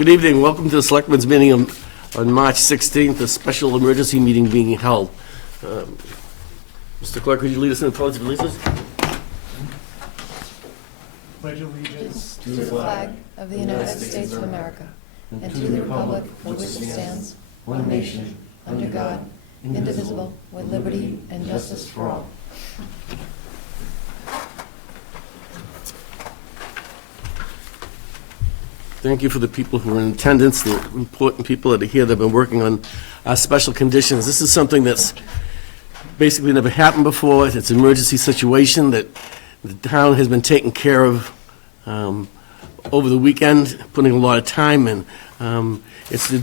Good evening. Welcome to the Selectmen's meeting on March 16th, a special emergency meeting being held. Mr. Clerk, could you lead us in the Pledge of Allegiance? Pledge allegiance to the flag of the United States of America and to the republic for which it stands, one nation, under God, indivisible, with liberty and justice for all. Thank you for the people who are in attendance, the important people that are here that have been working on special conditions. This is something that's basically never happened before. It's an emergency situation that the town has been taking care of over the weekend, putting a lot of time in. It's the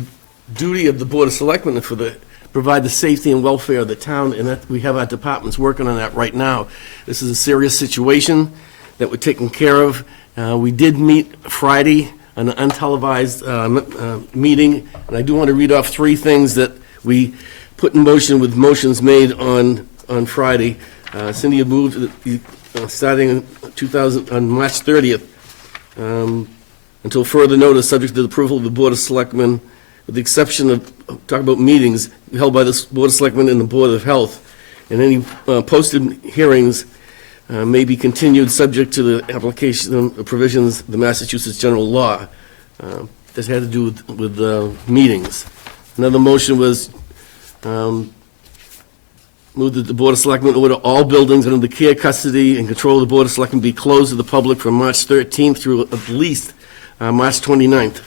duty of the Board of Selectmen to provide the safety and welfare of the town, and that we have our departments working on that right now. This is a serious situation that we're taking care of. We did meet Friday, an untelevised meeting, and I do want to read off three things that we put in motion with motions made on Friday. Cindy had moved starting on March 30th until further notice, subject to the approval of the Board of Selectmen, with the exception of talk about meetings held by the Board of Selectmen and the Board of Health, and any posted hearings may be continued subject to the application of provisions of the Massachusetts general law that had to do with meetings. Another motion was moved that the Board of Selectmen order all buildings under the care, custody, and control of the Board of Selectmen be closed to the public from March 13th through at least March 29th.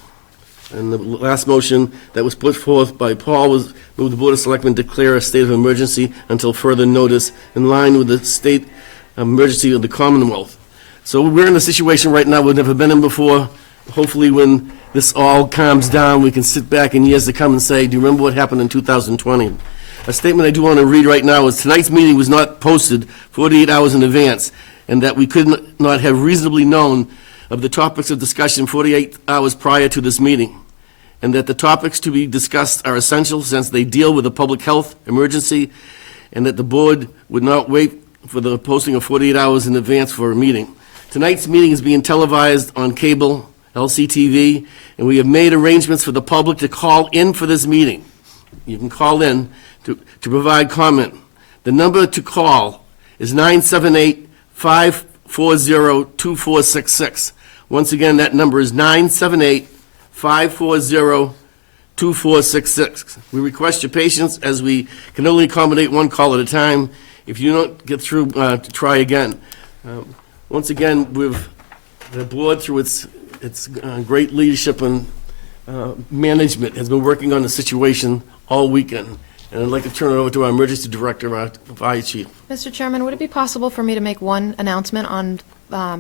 And the last motion that was put forth by Paul was move the Board of Selectmen declare a state of emergency until further notice in line with the state emergency of the Commonwealth. So we're in a situation right now we've never been in before. Hopefully when this all calms down, we can sit back in years to come and say, do you remember what happened in 2020? A statement I do want to read right now is tonight's meeting was not posted 48 hours in advance, and that we could not have reasonably known of the topics of discussion 48 hours prior to this meeting, and that the topics to be discussed are essential since they deal with a public health emergency, and that the board would not wait for the posting of 48 hours in advance for a meeting. Tonight's meeting is being televised on cable, LCTV, and we have made arrangements for the public to call in for this meeting. You can call in to provide comment. The number to call is 978-540-2466. Once again, that number is 978-540-2466. We request your patience as we can only accommodate one call at a time. If you don't get through, to try again. Once again, with the board, through its great leadership and management, has been working on the situation all weekend. And I'd like to turn it over to our emergency director, our fire chief. Mr. Chairman, would it be possible for me to make one announcement on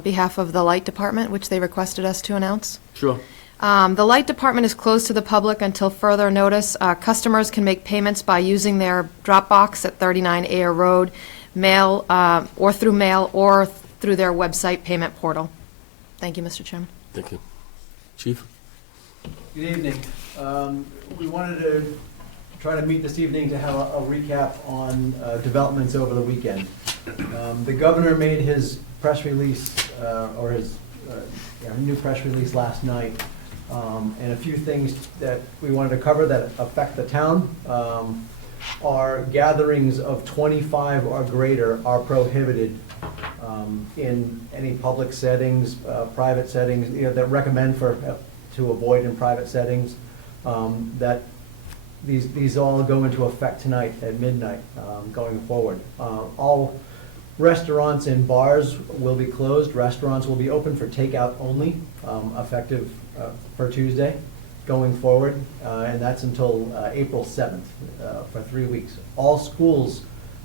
behalf of the light department, which they requested us to announce? Sure. The light department is closed to the public until further notice. Customers can make payments by using their drop box at 39 Ayer Road, mail, or through their website payment portal. Thank you, Mr. Chairman. Thank you. Chief? Good evening. We wanted to try to meet this evening to have a recap on developments over the weekend. The governor made his press release, or his new press release last night, and a few things that we wanted to cover that affect the town. Our gatherings of 25 or greater are prohibited in any public settings, private settings, that recommend to avoid in private settings. That these all go into effect tonight at midnight going forward. All restaurants and bars will be closed. Restaurants will be open for takeout only, effective for Tuesday going forward, and that's until April 7th for 3 weeks. All schools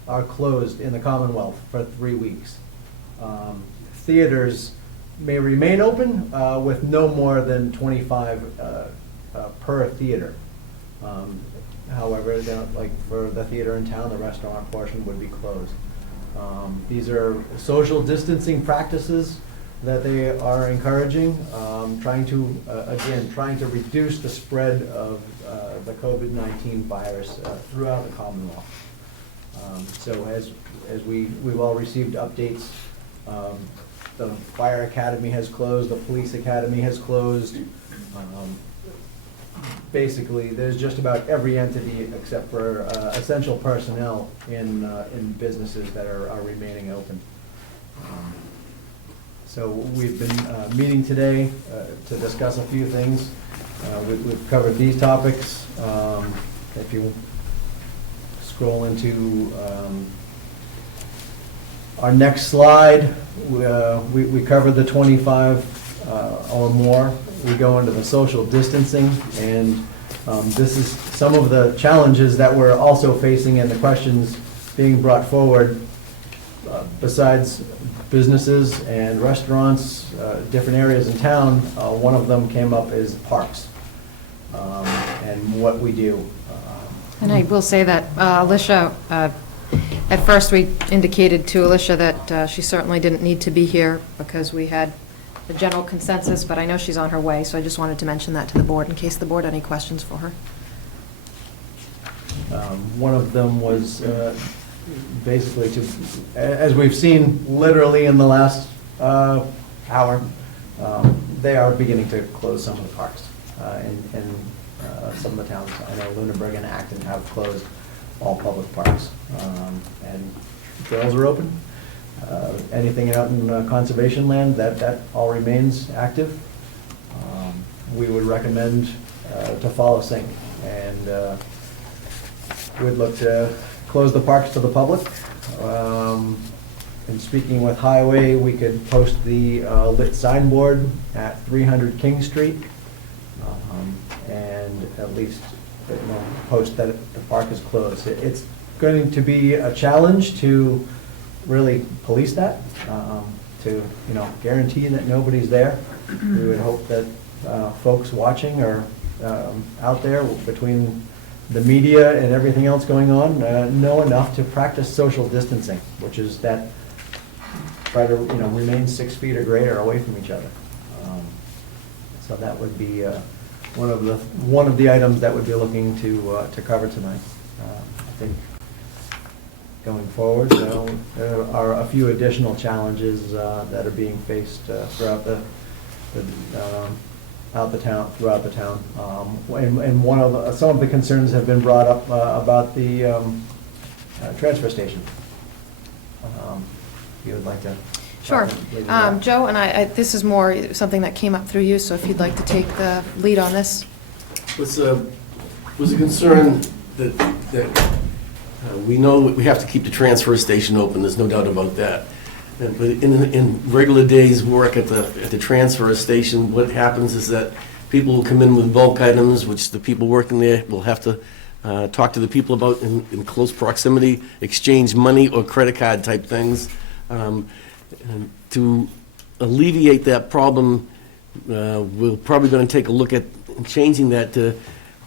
are closed in the Commonwealth for 3 weeks. Theaters may remain open with no more than 25 per theater. However, like for the theater in town, the restaurant portion would be closed. These are social distancing practices that they are encouraging, trying to reduce the spread of the COVID-19 virus throughout the Commonwealth. So as we've all received updates, the fire academy has closed, the police academy has closed. basically, there's just about every entity except for essential personnel in businesses that are remaining open. So we've been meeting today to discuss a few things. We've covered these topics. If you scroll into our next slide, we covered the 25 or more. We go into the social distancing, and this is some of the challenges that we're also facing and the questions being brought forward. Besides businesses and restaurants, different areas in town, one of them came up is parks and what we do. And I will say that Alicia, at first we indicated to Alicia that she certainly didn't need to be here because we had the general consensus, but I know she's on her way, so I just wanted to mention that to the board in case the board had any questions for her. One of them was basically to, as we've seen literally in the last hour, they are beginning to close some of the parks in some of the towns. I know Lunenburg and Acton have closed all public parks, and trails are open. Anything out in conservation land, that all remains active. We would recommend to follow sync, and we'd look to close the parks to the public. And speaking with Highway, we could post the lit signboard at 300 King Street, and at least post that the park is closed. It's going to be a challenge to really police that, to guarantee that nobody's there. We would hope that folks watching are out there between the media and everything else going on know enough to practice social distancing, which is that try to remain 6 feet or greater away from each other. So that would be one of the items that we'd be looking to cover tonight. I think going forward, there are a few additional challenges that are being faced throughout the town. And some of the concerns have been brought up about the transfer station. If you would like to. Sure. Joe, and this is more something that came up through you, so if you'd like to take the lead on this. Was a concern that we know we have to keep the transfer station open, there's no doubt about that. But in regular days' work at the transfer station, what happens is that people will come in with bulk items, which the people working there will have to talk to the people about in close proximity, exchange money or credit card type things. And to alleviate that problem, we're probably going to take a look at changing that to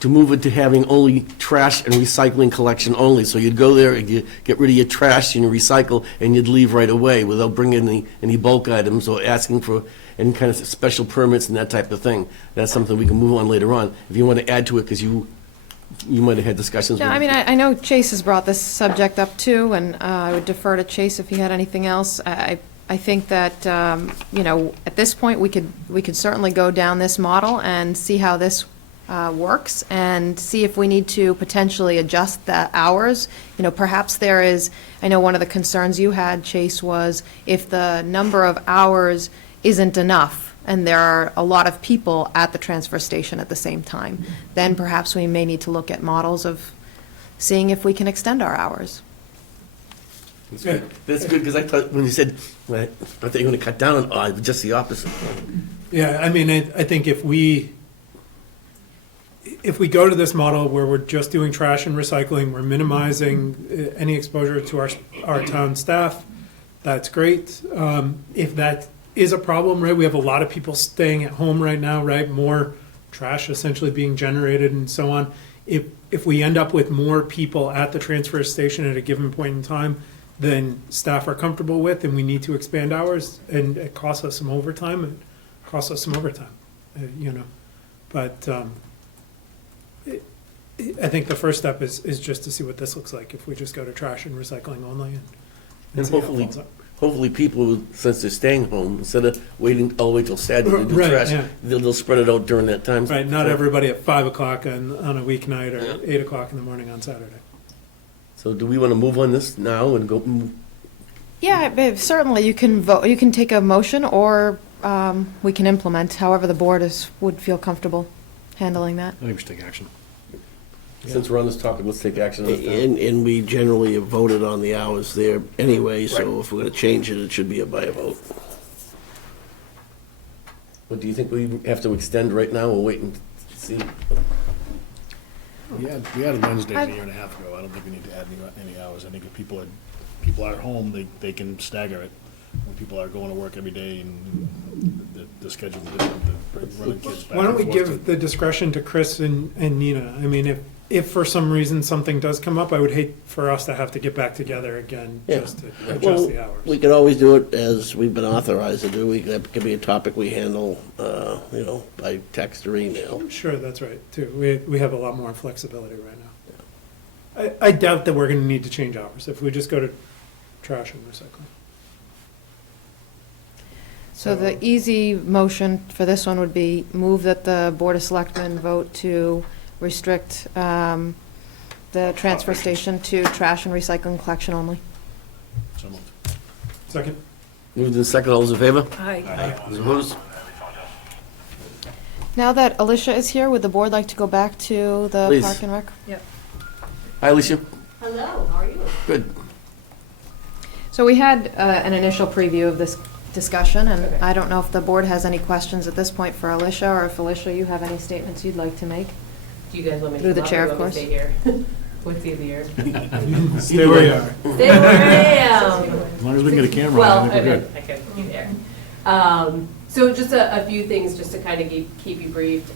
move it to having only trash and recycling collection only. So you'd go there and you get rid of your trash and you recycle and you'd leave right away without bringing any bulk items or asking for any kind of special permits and that type of thing. That's something we can move on later on. If you want to add to it, because you might have had discussions with. Yeah, I mean, I know Chase has brought this subject up too, and I would defer to Chase if he had anything else. I think that, at this point, we could certainly go down this model and see how this works and see if we need to potentially adjust the hours. Perhaps there is, I know one of the concerns you had, Chase, was if the number of hours isn't enough and there are a lot of people at the transfer station at the same time, then perhaps we may need to look at models of seeing if we can extend our hours. That's good. That's good, because I thought when you said, I thought you were going to cut down on just the opposite. Yeah, I mean, I think if we go to this model where we're just doing trash and recycling, we're minimizing any exposure to our town staff, that's great. If that is a problem, right, we have a lot of people staying at home right now, right, more trash essentially being generated and so on. If we end up with more people at the transfer station at a given point in time than staff are comfortable with, and we need to expand hours, and it costs us some overtime, But I think the first step is just to see what this looks like if we just go to trash and recycling only. And see how it hopefully, falls out. hopefully people, since they're staying home, instead of waiting all the way till Saturday to do Right, trash, yeah. they'll spread it out during that time. Right, not So- everybody at 5 o'clock on a weeknight or Yeah. 8 o'clock in the morning on Saturday. So do we want to move on this now and go, Yeah, certainly, you can vote, you can take a motion, or we can implement, however the board would feel comfortable handling that. I think we should take action. since we're on this topic, let's take action on it. And we generally have voted on the hours there anyway, so if we're gonna change it, it should be by a vote. But do you think we have to extend right now or wait and see? We added Wednesdays a year and a half ago. I don't think we need to add any hours. I think if people are at home, they can stagger it. When people are going to work every day and the schedule is different, running kids back Why don't we and forth give the discretion to Chris and Nina? I mean, if for some reason something does come up, I would hate for us to have to get back together again Yeah. just to adjust Well, the hours. we could always do it as we've been authorized to do. That could be a topic we handle, by text or email. Sure, that's right, too. We have a lot more flexibility right now. I doubt that we're gonna need to change hours if we just go to trash and recycling. So the easy motion for this one would be move that the Board of Selectmen vote to restrict the transfer station to trash and recycling collection only. So moved. Second? Moved in second, all those in favor? Aye. Those opposed? Now that Alicia is here, would the board like to go back to the Please. Park and Rec? Hi, Alicia. Hello, how are you? Good. So we had an initial preview of this discussion, and Okay. I don't know if the board has any questions at this point for Alicia, or if Alicia, you have any statements you'd like to make? Do you guys want me to Through the come up chair, or of want me to course. stay here? What's easier? Stay where you are. Stay where I am. As long as we can get a camera Well, on, I I think we're mean, good. I could be there. So just a few things, just to kind of keep you briefed.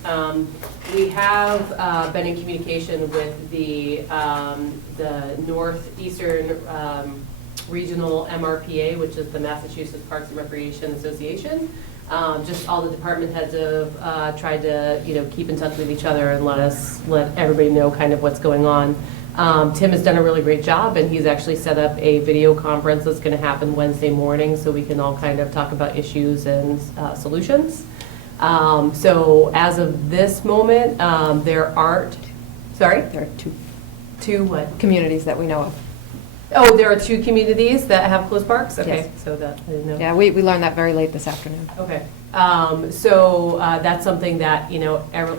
We have been in communication with the Northeastern Regional MRPA, which is the Massachusetts Parks and Recreation Association. Just all the department heads have tried to, keep in touch with each other and let everybody know kind of what's going on. Tim has done a really great job, and he's actually set up a video conference that's going to happen Wednesday morning, so we can all kind of talk about issues and solutions. So as of this moment, there aren't, sorry? There are Two what? communities that we know of. Oh, there are two communities that have closed parks? Okay, Yes. so that, I didn't know. Yeah, we learned that very late this afternoon. Okay, so that's something that,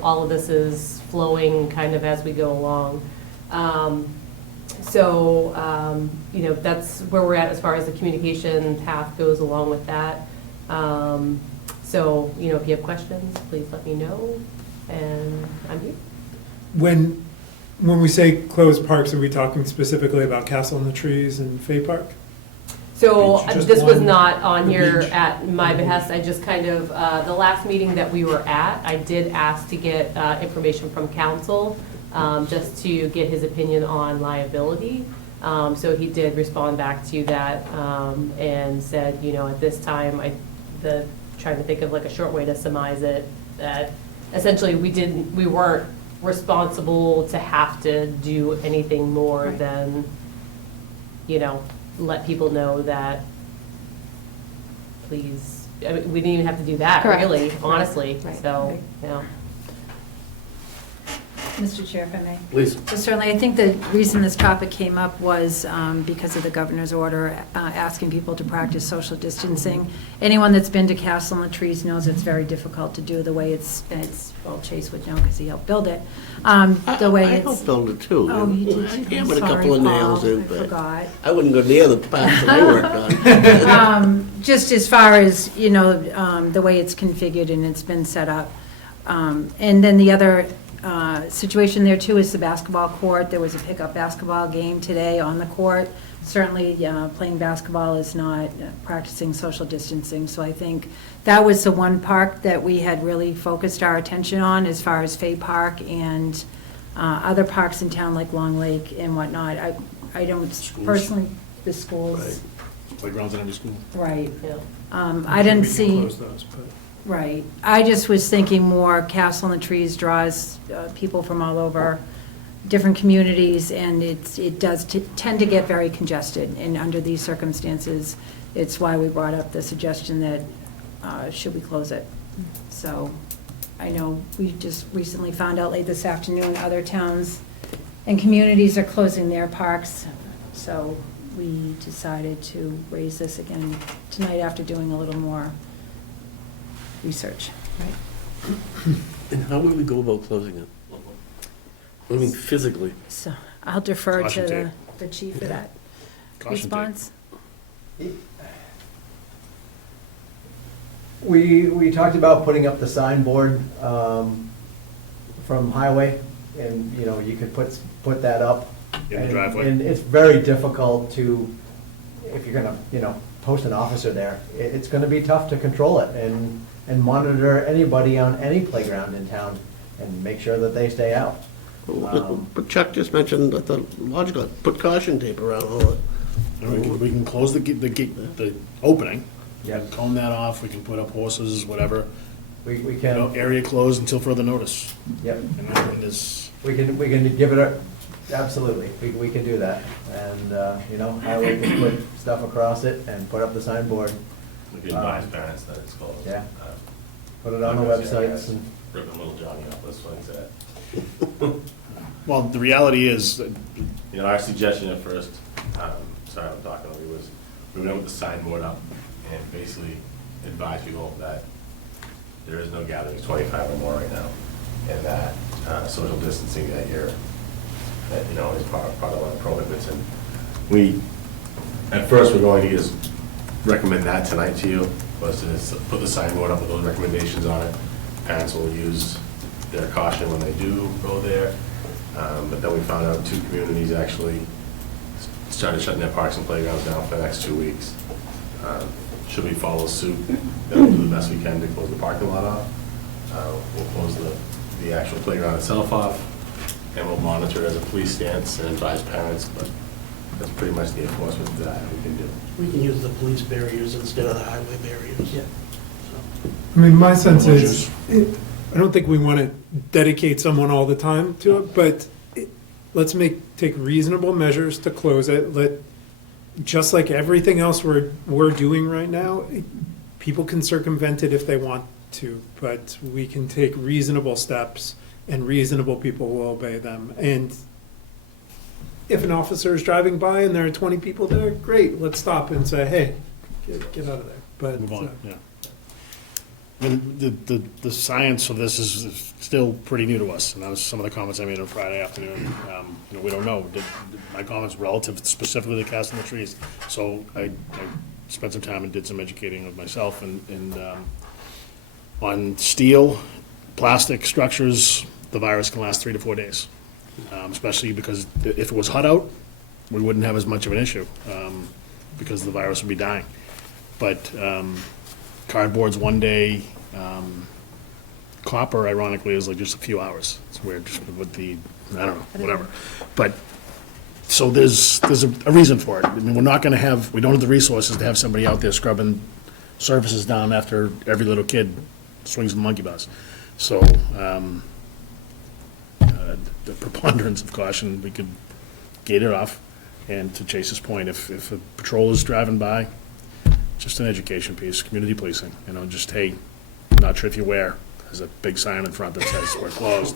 all of this is flowing kind of as we go along. That's where we're at as far as the communication path goes along with that. So, if you have questions, please let me know, and I'm here. When we say closed parks, are we talking specifically about Castle in the Trees and Fay Park? So Beach, just this was one, not on the here beach. at my behest. I just kind of, the last meeting that we were at, I did ask to get information from council, just to get his opinion on liability. So he did respond back to that, and said, at this time, trying to think of like a short way to surmise it, that essentially we weren't responsible to have to do anything more Right. than, let people know that, please, I mean, we didn't even have to do that, Correct. really, Right. honestly, Right. so, Right. yeah. Mr. Chair, if I may. Please. So certainly, I think the reason this topic came up was because of the governor's order asking people to practice social distancing. Anyone that's been to Castle in the Trees knows it's very difficult to do the way well, Chase would know because he helped build it. The way I it's. helped build it too. Oh, you did? I I'm hammered a sorry, couple of Paul. nails in, I but forgot. I wouldn't go near the parts that I worked on. Just as far as, the way it's configured and it's been set up. And then the other situation there too is the basketball court. There was a pickup basketball game today on the court. Certainly, playing basketball is not practicing social distancing. So I think that was the one park that we had really focused our attention on as far as Fay Park and other parks in town like Long Lake and whatnot. I don't personally, the schools, Playgrounds in every school. right. Yeah. I didn't We can see. close those, but- Right. I just was thinking more Castle in the Trees draws people from all over, different communities, and it does tend to get very congested. And under these circumstances, it's why we brought up the suggestion that, should we close it? So, I know we just recently found out late this afternoon, other towns and communities are closing their parks, so we decided to raise this again tonight after doing a little more research. And how would we go about closing it? I mean, physically? So I'll defer to Caution tape. the chief for that Caution tape. response. We talked about putting up the signboard from Highway, and, you know, you could put that up. In the And- driveway. And it's very difficult to, if you're gonna, you know, post an officer there, it's gonna be tough to control it and monitor anybody on any playground in town and make sure that they stay out. But Chuck just mentioned, I thought, logical, put caution tape around all it. And we can close the opening. Yep. Cone that off, we can put up horses, whatever. We You know, can, area closed until further notice. yep, You know, and this, we can give it a, absolutely, we can do that. And, you know, Highway can put stuff across it and put up the signboard, We can advise parents that it's closed. Yeah. Uh, put it on the websites and. Ripping little Johnny off, that's what he said. well, the reality is, that You know, our suggestion at first, sorry, I'm talking over you, was we went with the signboard up and basically advised people that there is no gatherings 25 or more right now, and that social distancing that you know, is part of what prohibits. And we, at first, we're going to just recommend that tonight to you, was to just put the signboard up with those recommendations on it. Parents will use their caution when they do go there. But then we found out 2 communities actually started shutting their parks and playgrounds down for the next 2 weeks. Should we follow suit, then we'll do the best we can to close the parking lot off. We'll close the actual playground itself off, and we'll monitor it as a police stance and advise parents, but that's pretty much the enforcement that we can do. We can use the police barriers instead of the highway barriers. Yeah. I mean, my sense is, I don't think we want to dedicate someone all the time to it, but let's take reasonable measures to close it. Just like everything else we're doing right now, people can circumvent it if they want to, but we can take reasonable steps and reasonable people will obey them. And if an officer is driving by and there are 20 people there, great, let's stop and say, hey, get out of there. But move on, yeah. And the science of this is still pretty new to us, and that was some of the comments I made on Friday afternoon. You know, we don't know. My comments relative specifically to casting the trees. So I spent some time and did some educating of myself, and on steel, plastic structures, the virus can last 3 to 4 days, especially because if it was hot out, we wouldn't have as much of an issue, because the virus would be dying. But cardboard's 1 day. Copper, ironically, is like just a few hours. It's weird, just with the, I don't know, whatever. But, so there's a reason for it. I mean, we don't have the resources to have somebody out there scrubbing surfaces down after every little kid swings a monkey bus. So, the preponderance of caution, we could gate it off. And to Chase's point, if a patrol is driving by, just an education piece, community policing, you know, just, hey, not sure if you wear, there's a big sign in front that says we're closed.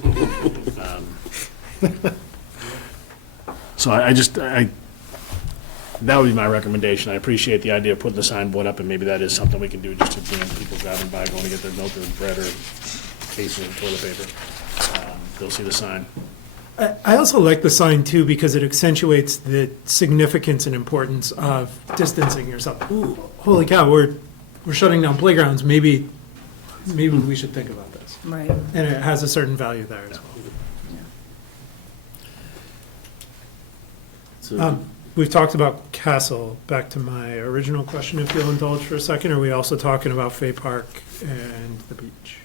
So that would be my recommendation. I appreciate the idea of putting the signboard up, and maybe that is something we can do just to, you know, people driving by, going to get their milk or bread or cases of toilet paper. They'll see the sign. I also like the sign too because it accentuates the significance and importance of distancing yourself. Ooh, holy cow, we're shutting down playgrounds. Maybe we should think about this. Right. And it has a certain value there as So, well. We've talked about Castle. Back to my original question, if you'll indulge for a second. Are we also talking about Fay Park and the beach?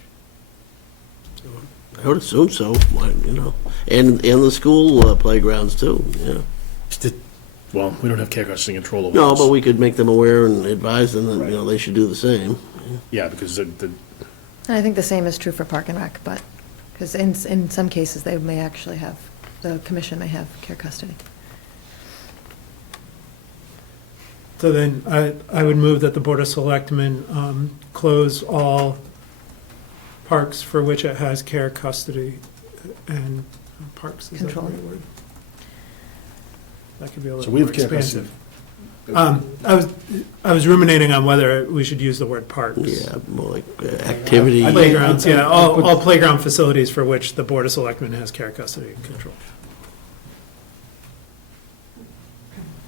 I would assume so, why, you know, and the school playgrounds too, yeah. Well, we don't have care custody control over No, those. but we could make them aware and advise them that, you know, they should do the same. Yeah, because the And I think the same is true for Park and Rec, but, because in some cases, they may actually have, the commission may have care custody. So then I would move that the Board of Selectmen close all parks for which it has care, custody, and parks, is that the Control. right word? That could be a So little we more have care custody. expansive. I was ruminating on whether we should use the word parks. Yeah, more like activity. Playgrounds, yeah, all playground facilities for which the Board of Selectmen has care, custody, and control.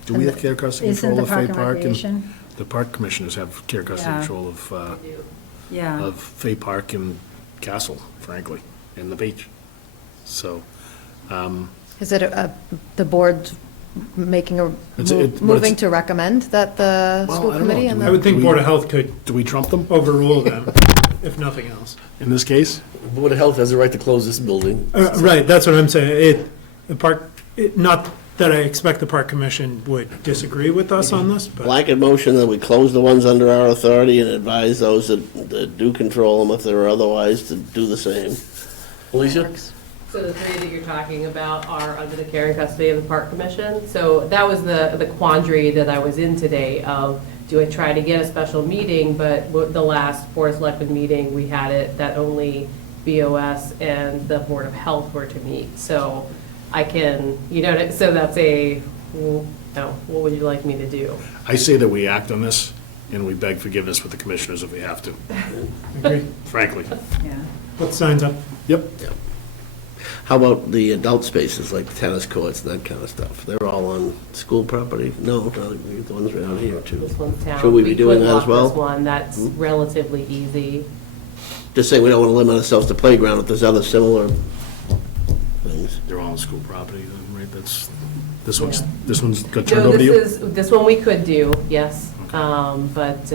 Do we have care custody Isn't control the of Park Fay and Park? And Recreation? the park commissioners have care custody Yeah. control of Yeah, Fay Park and Castle, frankly, and the beach. So, Is it the board making a, It's- it- but moving it's- to recommend that the Well, school I don't know. committee and Do I would think we- Board of Health could do we trump them overrule them, if nothing else. in this case? The Board of Health has a right to close this building. Right, that's what I'm saying. Not that I expect the Park Commission would disagree with us on this, but Blanket motion that we close the ones under our authority and advise those that do control them, if they're otherwise, to do the same. Alicia? So the three that you're talking about are under the care and custody of the Park Commission. So that was the quandary that I was in today of, do I try to get a special meeting? But the last Board of Selectmen meeting, we had it that only BOS and the Board of Health were to meet. So I can, so that's what would you like me to do? I say that we act on this and we beg forgiveness with the commissioners if we have to, agree. frankly. yeah. Put the signs up. Yep. How about the adult spaces, like tennis courts and that kind of stuff? They're all on school property? No, the ones around here too. This one's town. Should we be could doing that as walk well? This one, that's relatively easy. Just saying, we don't want to limit ourselves to playground if there's other similar things. They're all on school property, then, right? This Yeah. one's got turned No, over to you? this one we could do, yes. Okay. But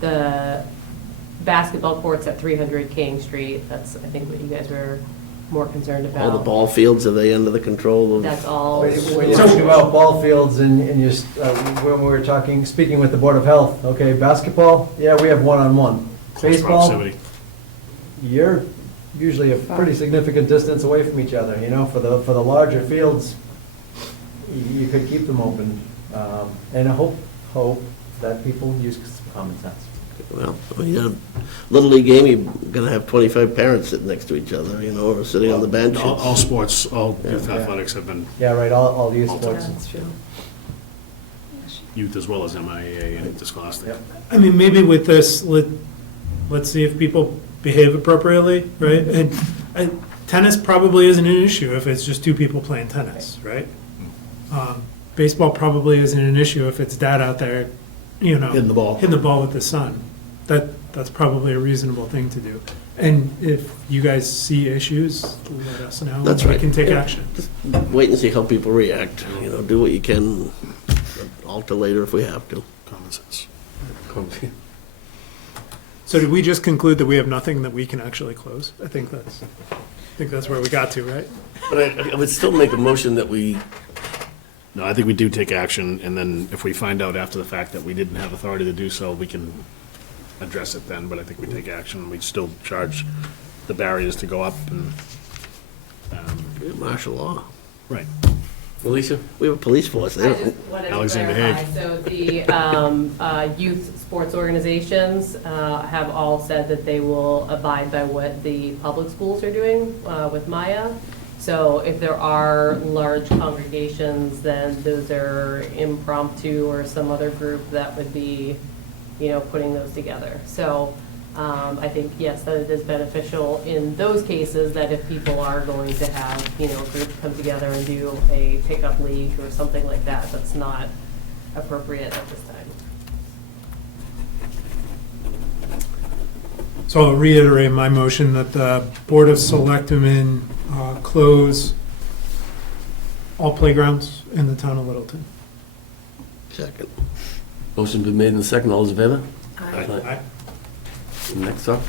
the basketball courts at 300 King Street, that's, I think, what you guys were more concerned about. All the ball fields, are they under the control of? That's all. When you talk about ball fields and you, when we were speaking with the Board of Health, okay, basketball, yeah, we have one-on-one. Close Baseball, proximity. you're usually a pretty significant distance away from each other, for the larger fields, you could keep them open. And I hope that people use common sense. Well, when you have a Little League game, you're going to have 25 parents sitting next to each other, or sitting on the bench. All sports, all youth Yeah. athletics have been Yeah, right, all youth All sports. That's true. youth as well as MIAA and interscholastic. Yep. I mean, maybe with this, let's see if people behave appropriately, right? And tennis probably isn't an issue if it's just two people playing tennis, right? Baseball probably isn't an issue if it's dad out there, Hitting the ball. hitting the ball with his son. That's probably a reasonable thing to do. And if you guys see issues, let us know. That's We right. can take Yeah. action. Wait and see how people react, do what you can, alter later if we have to. Common sense. So did we just conclude that we have nothing that we can actually close? I think that's where we got to, right? But I would still make a motion that we, No, I think we do take action, and then if we find out after the fact that we didn't have authority to do so, we can address it then, but I think we take action. We still charge the barriers to go up and, We have martial law. right. Alicia? We have a police force. They I don't, just wanted to Alexander clarify, Haig. so the youth sports organizations have all said that they will abide by what the public schools are doing with Maya. So if there are large congregations, then those are impromptu or some other group that would be, putting those together. So I think, yes, that it is beneficial in those cases that if people are going to have, a group come together and do a pickup league or something like that, that's not appropriate at this time. So I'll reiterate my motion that the Board of Selectmen close all playgrounds in the town of Littleton. second. Motion been made in second. All those in favor? Aye. Next up.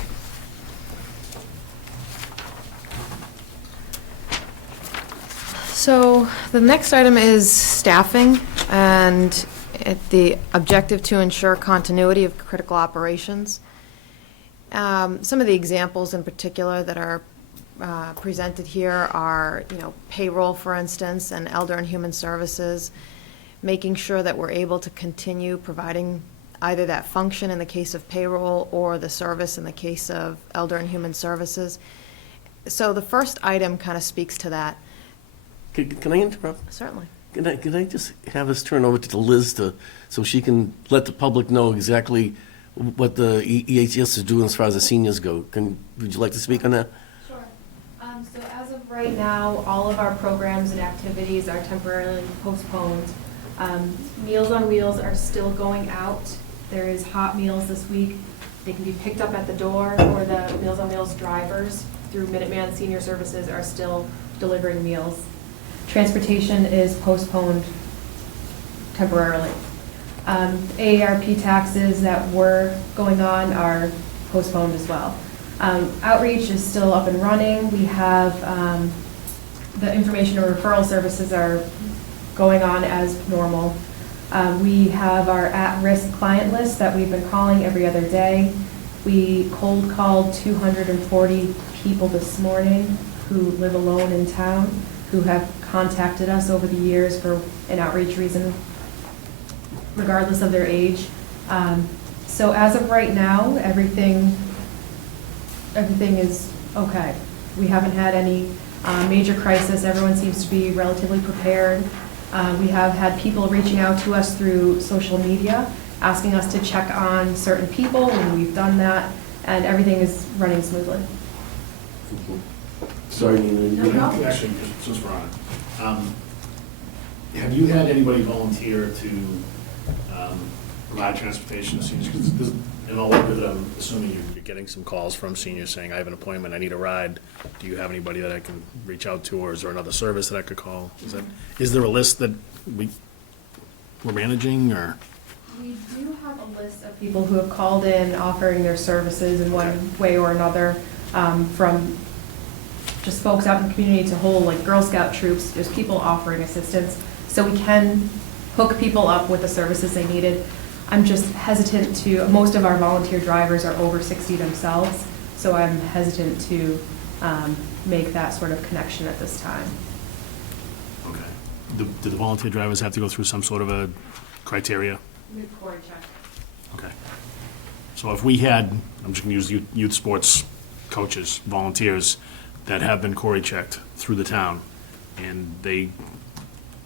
So the next item is staffing, and the objective to ensure continuity of critical operations. Some of the examples in particular that are presented here are, payroll, for instance, and elder and human services. making sure that we're able to continue providing either that function in the case of payroll or the service in the case of Elder and Human Services. So the first item kind of speaks to that. Can I interrupt? Certainly. Can I just have us turn over to Liz so she can let the public know exactly what the EHS is doing as far as the seniors go? Would you like to speak on that? Sure. So as of right now, all of our programs and activities are temporarily postponed. Meals on Wheels are still going out. There is hot meals this week. They can be picked up at the door, or the Meals on Wheels drivers through Minuteman Senior Services are still delivering meals. Transportation is postponed temporarily. AARP taxes that were going on are postponed as well. Outreach is still up and running. We have the information and referral services are going on as normal. We have our at-risk client list that we've been calling every other day. We cold called 240 people this morning who live alone in town, who have contacted us over the years for an outreach reason, regardless of their age. So as of right now, everything is okay. We haven't had any major crisis. Everyone seems to be relatively prepared. We have had people reaching out to us through social media, asking us to check on certain people, and we've done that, and everything is running smoothly. Sorry, Nina. No problem. Actually, since we're on it, have you had anybody volunteer to provide transportation to seniors? 'Cause in all likelihood, I'm assuming you're getting some calls from seniors saying, I have an appointment, I need a ride. Do you have anybody that I can reach out to, or is there another service that I could call? Is there a list that we're managing, or? We do have a list of people who have called in offering their services in one way or another, from just folks out in the community to whole, like Girl Scout troops. There's people offering assistance, so we can hook people up with the services they needed. I'm just hesitant to, most of our volunteer drivers are over 60 themselves, so I'm hesitant to make that sort of connection at this time. Okay. Do the volunteer drivers have to go through some sort of a criteria? Core check. Okay. So if we had, I'm just going to use youth sports coaches, volunteers, that have been Cory checked through the town, and they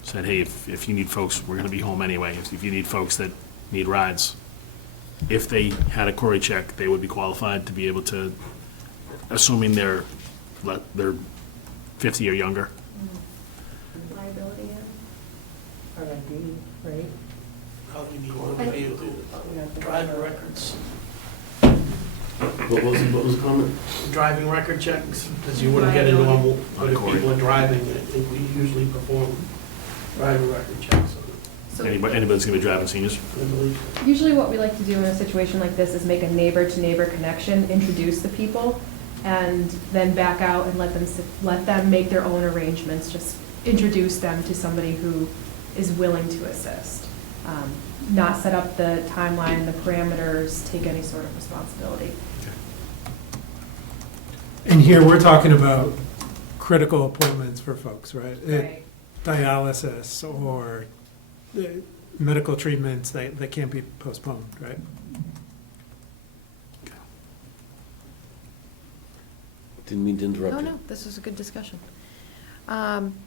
said, hey, if you need folks, we're going to be home anyway, if you need folks that need rides, if they had a Cory check, they would be qualified to be able to, assuming they're 50 or younger. Liability. RFD, right? Probably be one of the driver records, What was the comment? driving record checks, because you wouldn't get into them when people are driving. I think we usually perform driver record checks on So Anybody's going to be driving seniors? it, I believe. usually what we like to do in a situation like this is make a neighbor-to-neighbor connection, introduce the people, and then back out and let them make their own arrangements. Just introduce them to somebody who is willing to assist. Not set up the timeline, the parameters, take any sort of responsibility. And here, we're talking about critical appointments for folks, right? Right. Dialysis or medical treatments that can't be postponed, right? Didn't mean to interrupt No, you. no, this is a good discussion.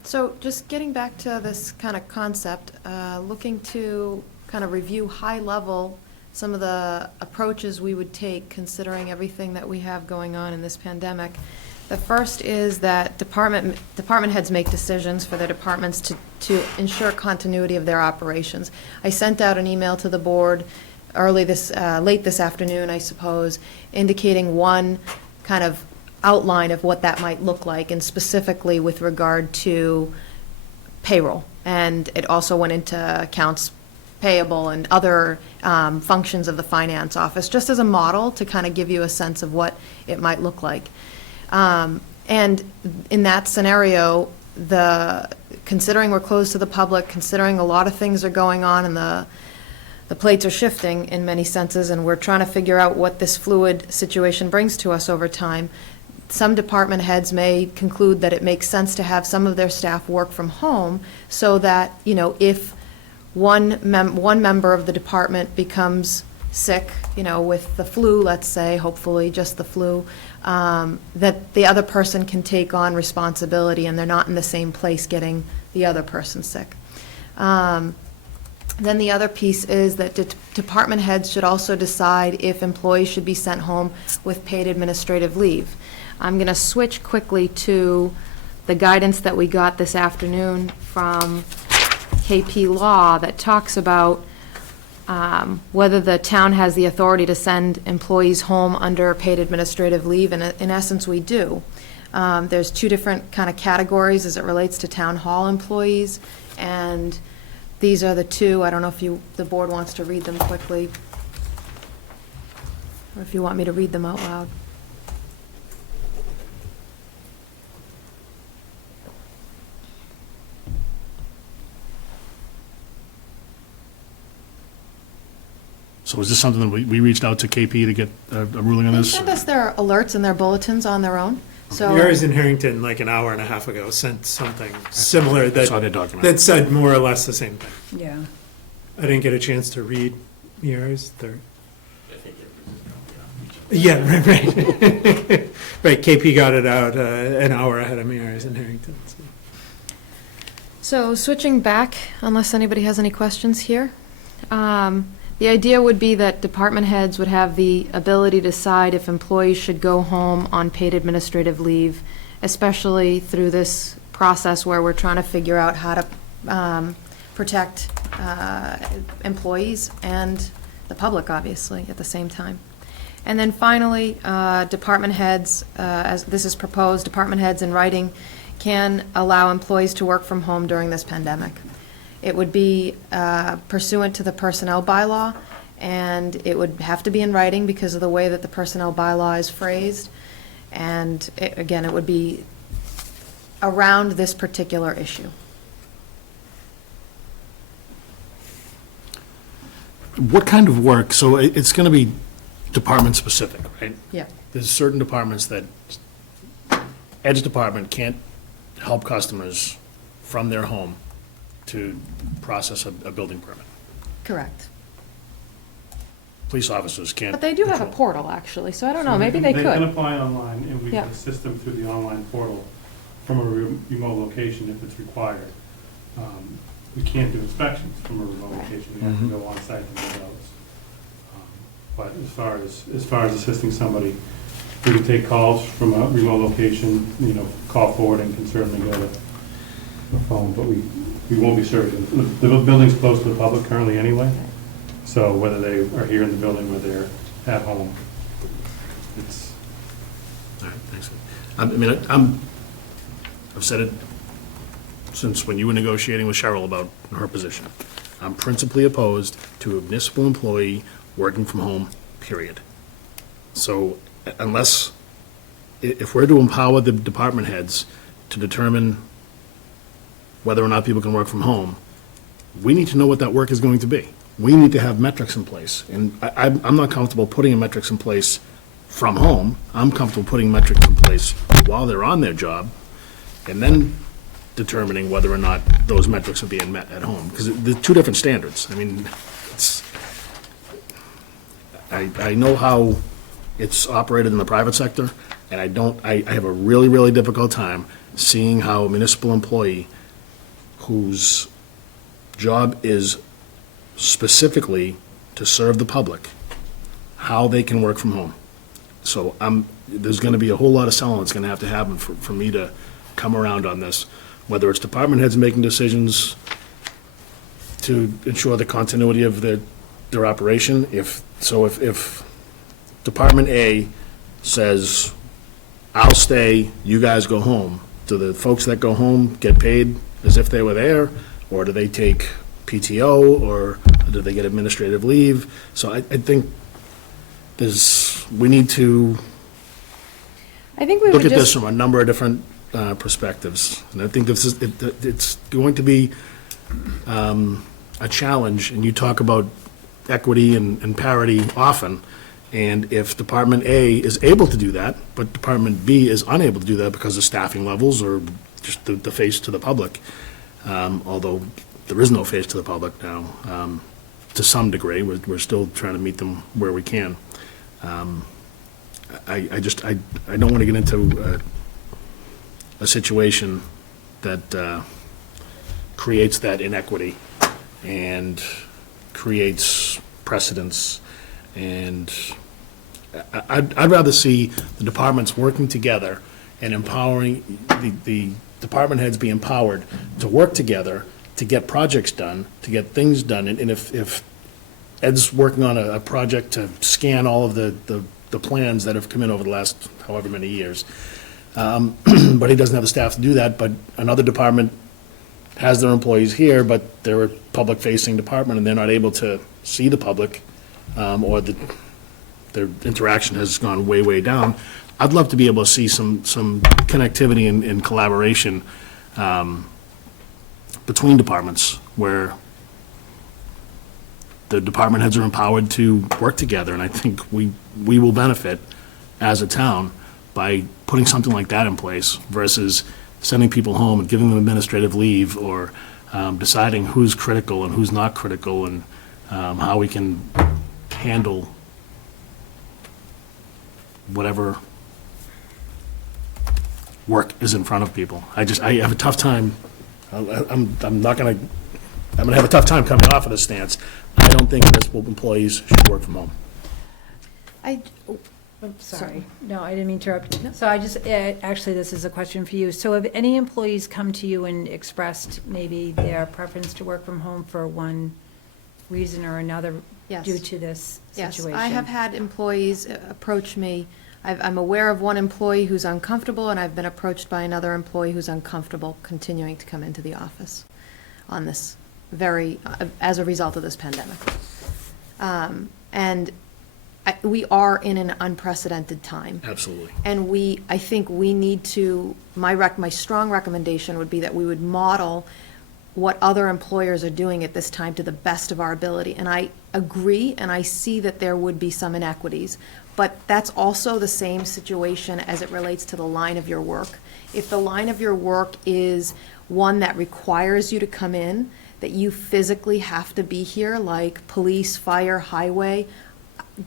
So just getting back to this kind of concept, looking to kind of review high level some of the approaches we would take considering everything that we have going on in this pandemic. The first is that department heads make decisions for their departments to ensure continuity of their operations. I sent out an email to the board late this afternoon, I suppose, indicating one kind of outline of what that might look like, and specifically with regard to payroll. And it also went into accounts payable and other functions of the finance office, just as a model to kind of give you a sense of what it might look like. And in that scenario, considering we're closed to the public, considering a lot of things are going on and the plates are shifting in many senses, and we're trying to figure out what this fluid situation brings to us over time, some department heads may conclude that it makes sense to have some of their staff work from home so that, if one member of the department becomes sick, with the flu, let's say, hopefully just the flu, that the other person can take on responsibility and they're not in the same place getting the other person sick. Then the other piece is that department heads should also decide if employees should be sent home with paid administrative leave. I'm going to switch quickly to the guidance that we got this afternoon from KP Law that talks about whether the town has the authority to send employees home under paid administrative leave, and in essence, we do. There's two different kind of categories as it relates to town hall employees, and these are the two. I don't know if the board wants to read them quickly, or if you want me to read them out loud. So is this something that we reached out to KP to get a ruling on They this? send us their alerts and their bulletins on their own, so. Mary's in Harrington, like an hour and a half ago, sent something similar I saw their that, document. that said more or less the same thing. Yeah. I didn't get a chance to read yours. I think Yeah, right. Right, KP got it out an hour ahead of me. I was in Harrington. So switching back, unless anybody has any questions here, the idea would be that department heads would have the ability to decide if employees should go home on paid administrative leave, especially through this process where we're trying to figure out how to protect employees and the public, obviously, at the same time. And then finally, department heads, as this is proposed, department heads in writing can allow employees to work from home during this pandemic. It would be pursuant to the personnel bylaw, and it would have to be in writing because of the way that the personnel bylaw is phrased. And again, it would be around this particular issue. What kind of work, so it's going to be department-specific, right? Yeah. There's certain departments that, Ed's department can't help customers from their home to process a building permit. Correct. Police officers can't. But they do have a patrol. portal, actually, so I don't know, maybe they They can could. apply online, and we Yeah. can assist them through the online portal from a remote location if it's required. We can't do inspections from a remote location, we have to go on site and do those. But as far as assisting somebody, we can take calls from a remote location, call forwarding can certainly go to the phone, but we won't be serving. The building's closed to the public currently anyway, so whether they are here in the building or they're at home, it's. All right, thanks. I've said it since when you were negotiating with Cheryl about her position. I'm principally opposed to a municipal employee working from home, period. So unless, if we're to empower the department heads to determine whether or not people can work from home, we need to know what that work is going to be. We need to have metrics in place. And I'm not comfortable putting metrics in place from home. I'm comfortable putting metrics in place while they're on their job, and then determining whether or not those metrics are being met at home. Because there's two different standards. I mean, I know how it's operated in the private sector, and I have a really, really difficult time seeing how a municipal employee whose job is specifically to serve the public, how they can work from home. So there's going to be a whole lot of selling that's going to have to happen for me to come around on this, whether it's department heads making decisions to ensure the continuity of their operation. If Department A says, I'll stay, you guys go home, do the folks that go home get paid as if they were there, or do they take PTO, or do they get administrative leave? So I think we need to I think we look would at this just, from a number of different perspectives. And I think it's going to be a challenge, and you talk about equity and parity often, and if Department A is able to do that, but Department B is unable to do that because of staffing levels or just the face to the public, although there is no face to the public now, to some degree. We're still trying to meet them where we can. I don't want to get into a situation that creates that inequity and creates precedence. And I'd rather see the departments working together and empowering, the department heads be empowered to work together to get projects done, to get things done. And if Ed's working on a project to scan all of the plans that have come in over the last however many years, but he doesn't have the staff to do that, but another department has their employees here, but they're a public-facing department, and they're not able to see the public, or their interaction has gone way, way down. I'd love to be able to see some connectivity and collaboration between departments, where the department heads are empowered to work together, and I think we will benefit as a town by putting something like that in place versus sending people home and giving them administrative leave, or deciding who's critical and who's not critical, and how we can handle whatever work is in front of people. I have a tough time, I'm gonna have a tough time coming off of this stance. I don't think municipal employees should work from home. Sorry, no, I didn't mean to interrupt. So I just, actually, this is a question for you. So have any employees come to you and expressed maybe their preference to work from home for one reason or another Yes. due to this situation? Yes, I have had employees approach me. I'm aware of one employee who's uncomfortable, and I've been approached by another employee who's uncomfortable continuing to come into the office on this as a result of this pandemic. And we are in an unprecedented time. Absolutely. And I think we need to, my strong recommendation would be that we would model what other employers are doing at this time to the best of our ability. And I agree, and I see that there would be some inequities, but that's also the same situation as it relates to the line of your work. If the line of your work is one that requires you to come in, that you physically have to be here, like police, fire, highway,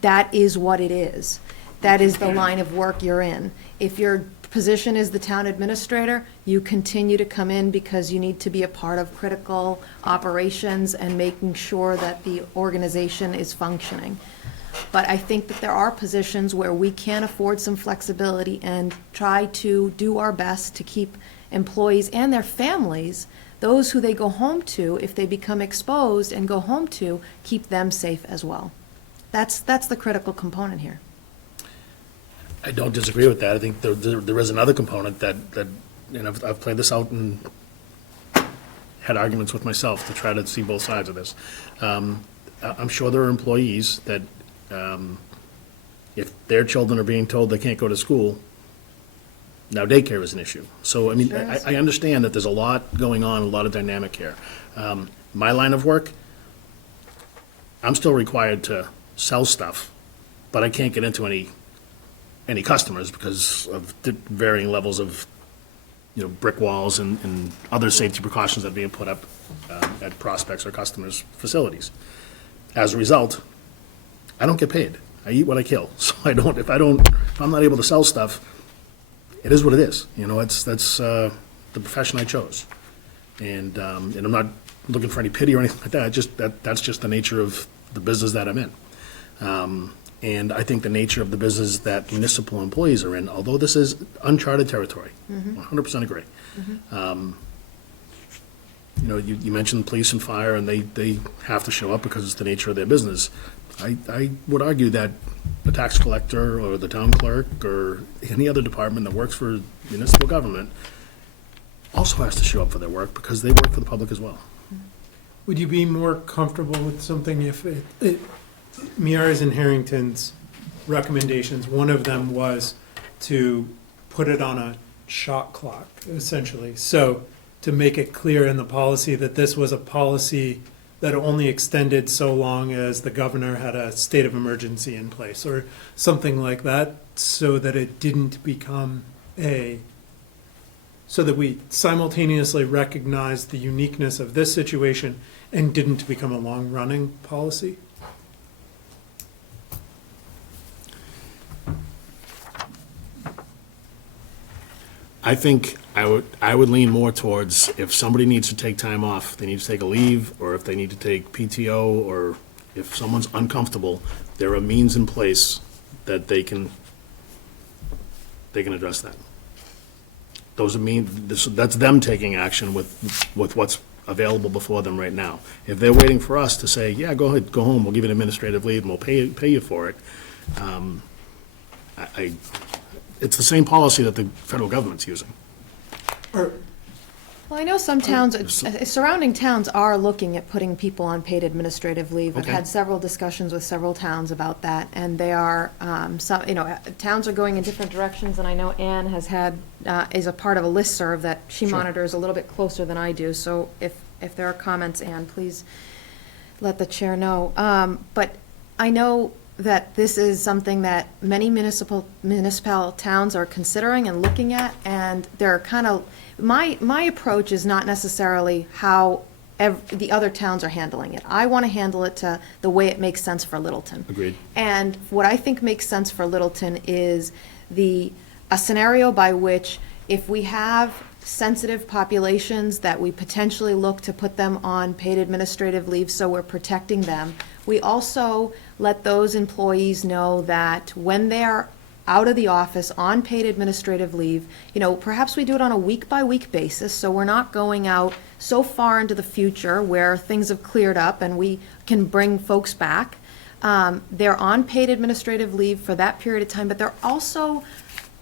that is what it is. That is the line of work you're in. If your position is the town administrator, you continue to come in because you need to be a part of critical operations and making sure that the organization is functioning. But I think that there are positions where we can afford some flexibility and try to do our best to keep employees and their families, those who they go home to, if they become exposed and go home to, keep them safe as well. That's the critical component here. I don't disagree with that. I think there is another component that, and I've played this out and had arguments with myself to try to see both sides of this. I'm sure there are employees that, if their children are being told they can't go to school, now daycare is an issue. So, I mean, Sure is. I understand that there's a lot going on, a lot of dynamic here. My line of work, I'm still required to sell stuff, but I can't get into any customers because of the varying levels of, brick walls and other safety precautions that are being put up at prospects or customers' facilities. As a result, I don't get paid. I eat what I kill. So if I'm not able to sell stuff, it is what it is. That's the profession I chose. And I'm not looking for any pity or anything like that. That's just the nature of the business that I'm in. And I think the nature of the business that municipal employees are in, although this is uncharted territory, 100% agree. You mentioned police and fire, and they have to show up because it's the nature of their business. I would argue that the tax collector or the town clerk or any other department that works for municipal government also has to show up for their work because they work for the public as well. Would you be more comfortable with something if Miara's and Harrington's recommendations, one of them was to put it on a shot clock, essentially. So to make it clear in the policy that this was a policy that only extended so long as the governor had a state of emergency in place or something like that, so that it didn't become a so that we simultaneously recognize the uniqueness of this situation and didn't become a long-running policy? I think I would lean more towards if somebody needs to take time off, they need to take a leave, or if they need to take PTO, or if someone's uncomfortable, there are means in place that they can address that. Those are that's them taking action with what's available before them right now. If they're waiting for us to say, yeah, go ahead, go home, we'll give you an administrative leave, and we'll pay you for it, it's the same policy that the federal government's using. Or, Well, I know some towns, surrounding towns are looking at putting people on paid administrative leave. I've Okay. had several discussions with several towns about that, and they are, some, towns are going in different directions, and I know Anne has had, is a part of a listserv that she Sure. monitors a little bit closer than I do, so if there are comments, Anne, please let the chair know. But I know that this is something that many municipal towns are considering and looking at, and they're kind of, my approach is not necessarily how the other towns are handling it. I want to handle it to the way it makes sense for Littleton. Agreed. And what I think makes sense for Littleton is a scenario by which if we have sensitive populations that we potentially look to put them on paid administrative leave, so we're protecting them. We also let those employees know that when they're out of the office on paid administrative leave, perhaps we do it on a week-by-week basis, so we're not going out so far into the future where things have cleared up and we can bring folks back. They're on paid administrative leave for that period of time, but they're also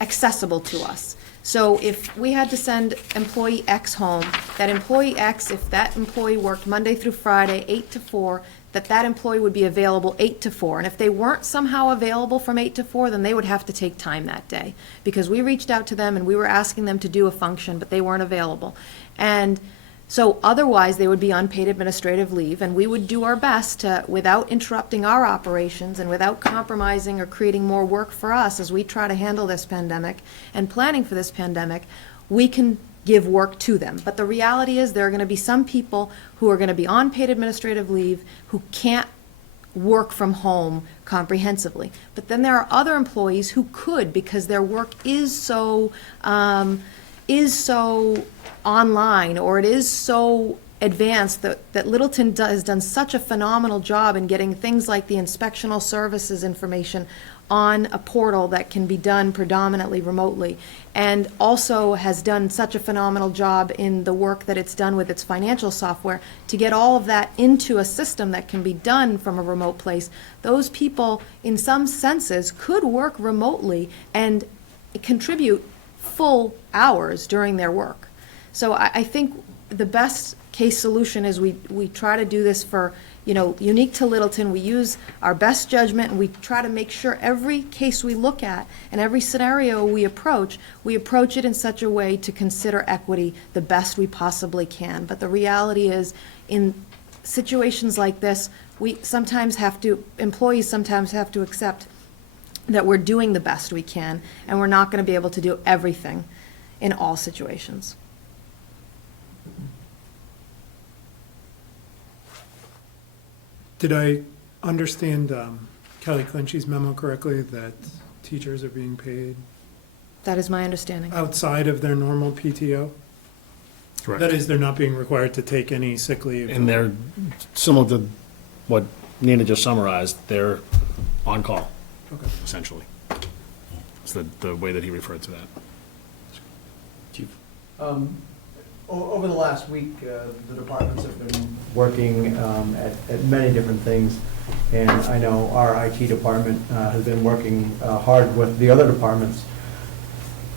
accessible to us. So if we had to send employee X home, that employee X, if that employee worked Monday through Friday, 8 to 4, that employee would be available 8 to 4. And if they weren't somehow available from 8 to 4, then they would have to take time that day. Because we reached out to them and we were asking them to do a function, but they weren't available. And so otherwise, they would be on paid administrative leave, and we would do our best to, without interrupting our operations and without compromising or creating more work for us as we try to handle this pandemic and planning for this pandemic, we can give work to them. But the reality is there are going to be some people who are going to be on paid administrative leave who can't work from home comprehensively. But then there are other employees who could, because their work is so online, or it is so advanced that Littleton has done such a phenomenal job in getting things like the inspectional services information on a portal that can be done predominantly remotely, and also has done such a phenomenal job in the work that it's done with its financial software to get all of that into a system that can be done from a remote place. Those people, in some senses, could work remotely and contribute full hours during their work. So I think the best case solution is we try to do this for, unique to Littleton. We use our best judgment, and we try to make sure every case we look at and every scenario we approach it in such a way to consider equity the best we possibly can. But the reality is, in situations like this, employees sometimes have to accept that we're doing the best we can, and we're not going to be able to do everything in all situations. did I understand Kelly Clinchy's memo correctly, that teachers are being paid That is my understanding. outside of their normal PTO? Correct. That is, they're not being required to take any sick leave? And they're, similar to what Nina just summarized, they're on call, Okay. essentially. It's the way that he referred to that. Over the last week, the departments have been working at many different things, and I know our IT department has been working hard with the other departments.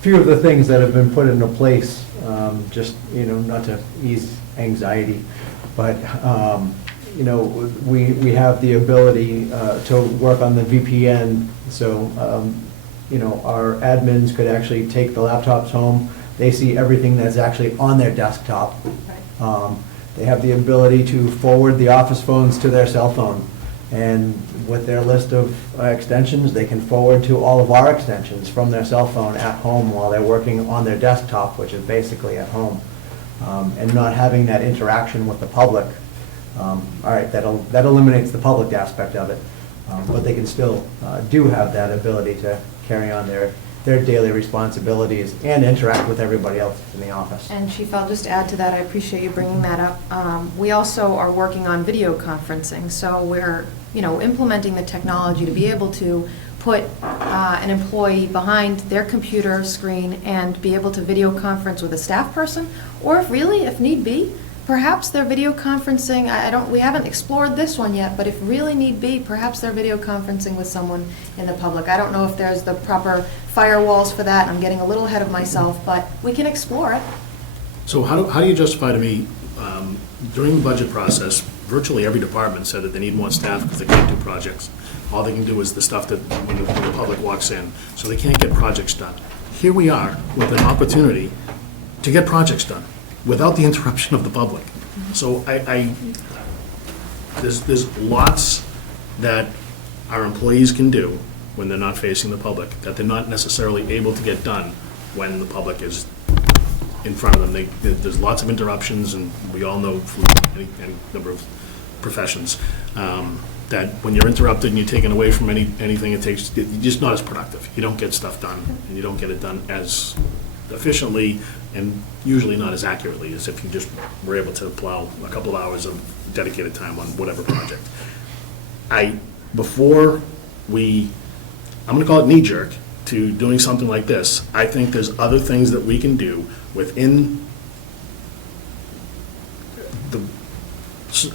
Few of the things that have been put into place, just, not to ease anxiety, but, we have the ability to work on the VPN, so, our admins could actually take the laptops home. They see everything that's actually on their desktop. They have the ability to forward the office phones to their cell phone. And with their list of extensions, they can forward to all of our extensions from their cell phone at home while they're working on their desktop, which is basically at home. And not having that interaction with the public. All right, that eliminates the public aspect of it. But they can still do have that ability to carry on their daily responsibilities and interact with everybody else in the office. And Chief, I'll just add to that, I appreciate you bringing that up. We also are working on video conferencing, so we're, implementing the technology to be able to put an employee behind their computer screen and be able to video conference with a staff person, or if need be, perhaps they're video conferencing, we haven't explored this one yet, but if really need be, perhaps they're video conferencing with someone in the public. I don't know if there's the proper firewalls for that, I'm getting a little ahead of myself, but we can explore it. So how do you justify to me, during the budget process, virtually every department said that they need more staff because they can't do projects. All they can do is the stuff that when the public walks in, so they can't get projects done. Here we are with an opportunity to get projects done without the interruption of the public. So there's lots that our employees can do when they're not facing the public, that they're not necessarily able to get done when the public is in front of them. There's lots of interruptions, and we all know from any number of professions, that when you're interrupted and you're taken away from anything, you're just not as productive. You don't get stuff done, and you don't get it done as efficiently and usually not as accurately as if you just were able to plow a couple of hours of dedicated time on whatever project. I'm gonna call it knee-jerk to doing something like this. I think there's other things that we can do within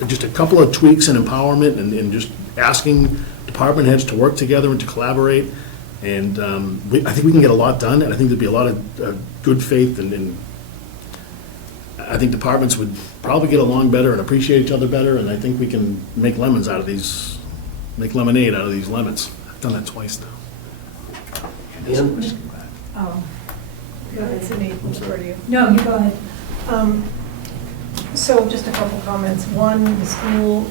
just a couple of tweaks and empowerment and just asking department heads to work together and to collaborate. And I think we can get a lot done, and I think there'd be a lot of good faith, and I think departments would probably get along better and appreciate each other better, and I think we can make lemonade out of these lemons. I've done that twice now. Oh, Go ahead, Cindy, where are you? no, you go ahead. So just a couple comments. One, the school,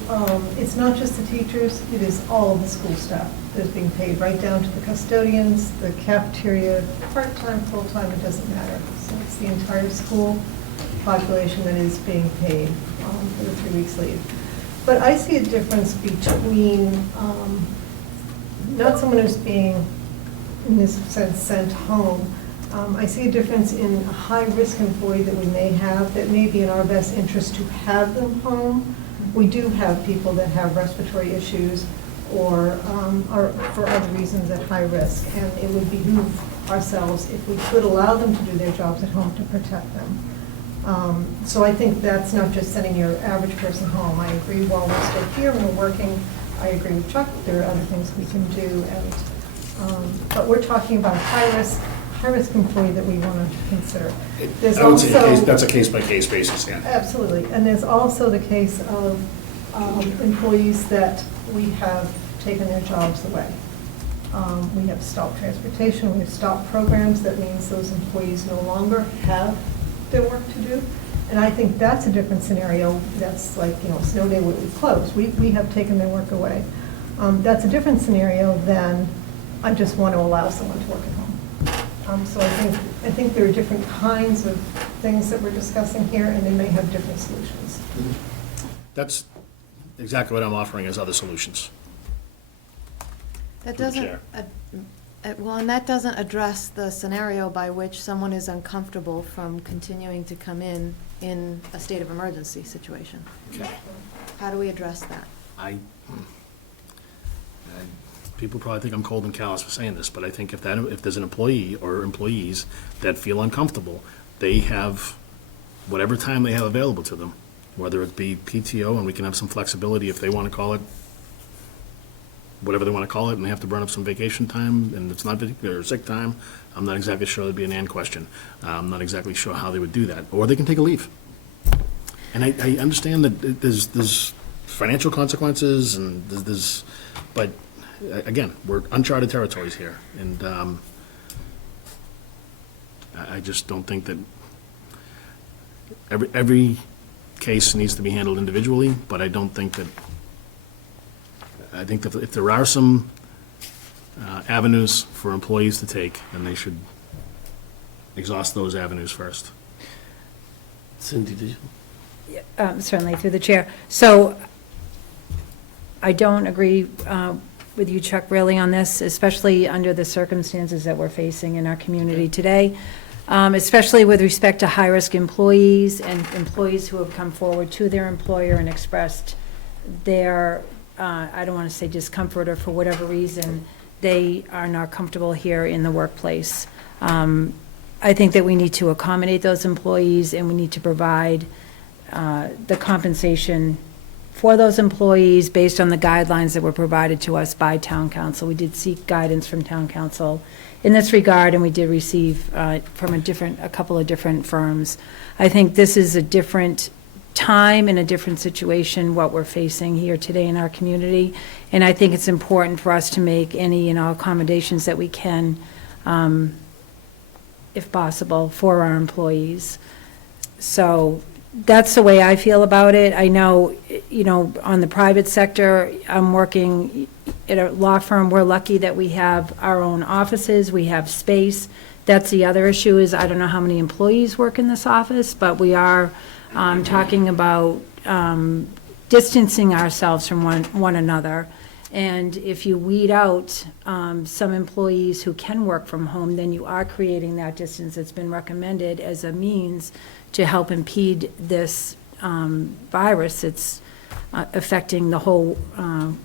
it's not just the teachers, it is all of the school staff that's being paid, right down to the custodians, the cafeteria, part-time, full-time, it doesn't matter. So it's the entire school population that is being paid for the 3 weeks leave. But I see a difference between not someone who's being, in this sense, sent home. I see a difference in a high-risk employee that we may have that may be in our best interest to have them home. We do have people that have respiratory issues or are for other reasons at high risk, and it would behoove ourselves if we could allow them to do their jobs at home to protect them. So I think that's not just sending your average person home. I agree while we're still here and we're working, I agree with Chuck, there are other things we can do, but we're talking about high-risk employee that we want to consider. There's I would say also- that's a case-by-case basis, yeah. Absolutely, and there's also the case of employees that we have taken their jobs away. We have stopped transportation, we have stopped programs, that means those employees no longer have their work to do. And I think that's a different scenario. That's like, snow day, we close. We have taken their work away. That's a different scenario than I just want to allow someone to work at home. So I think there are different kinds of things that we're discussing here, and they may have different solutions. That's exactly what I'm offering as other solutions. That Through the doesn't, chair. well, and that doesn't address the scenario by which someone is uncomfortable from continuing to come in a state of emergency situation. Okay. How do we address that? People probably think I'm cold and callous for saying this, but I think if there's an employee or employees that feel uncomfortable, they have whatever time they have available to them, whether it be PTO, and we can have some flexibility if they want to call it whatever they want to call it, and they have to burn up some vacation time, and it's not or sick time. I'm not exactly sure. That'd be an and question. I'm not exactly sure how they would do that, or they can take a leave. And I understand that there's financial consequences, and but again, we're uncharted territories here, and I just don't think that every case needs to be handled individually, but I don't think that, I think that if there are some avenues for employees to take, then they should exhaust those avenues first. Cindy, did you? Certainly, through the chair. So I don't agree with you, Chuck, really on this, especially under the circumstances that we're facing in our community today, especially with respect to high-risk employees and employees who have come forward to their employer and expressed their, I don't want to say discomfort, or for whatever reason, they are not comfortable here in the workplace. I think that we need to accommodate those employees, and we need to provide the compensation for those employees based on the guidelines that were provided to us by town council. We did seek guidance from town council in this regard, and we did receive from a couple of different firms. I think this is a different time and a different situation, what we're facing here today in our community, and I think it's important for us to make any and all accommodations that we can, if possible, for our employees. So that's the way I feel about it. I know, on the private sector, I'm working at a law firm. We're lucky that we have our own offices, we have space. That's the other issue, is I don't know how many employees work in this office, but we are talking about distancing ourselves from one another. And if you weed out some employees who can work from home, then you are creating that distance that's been recommended as a means to help impede this virus that's affecting the whole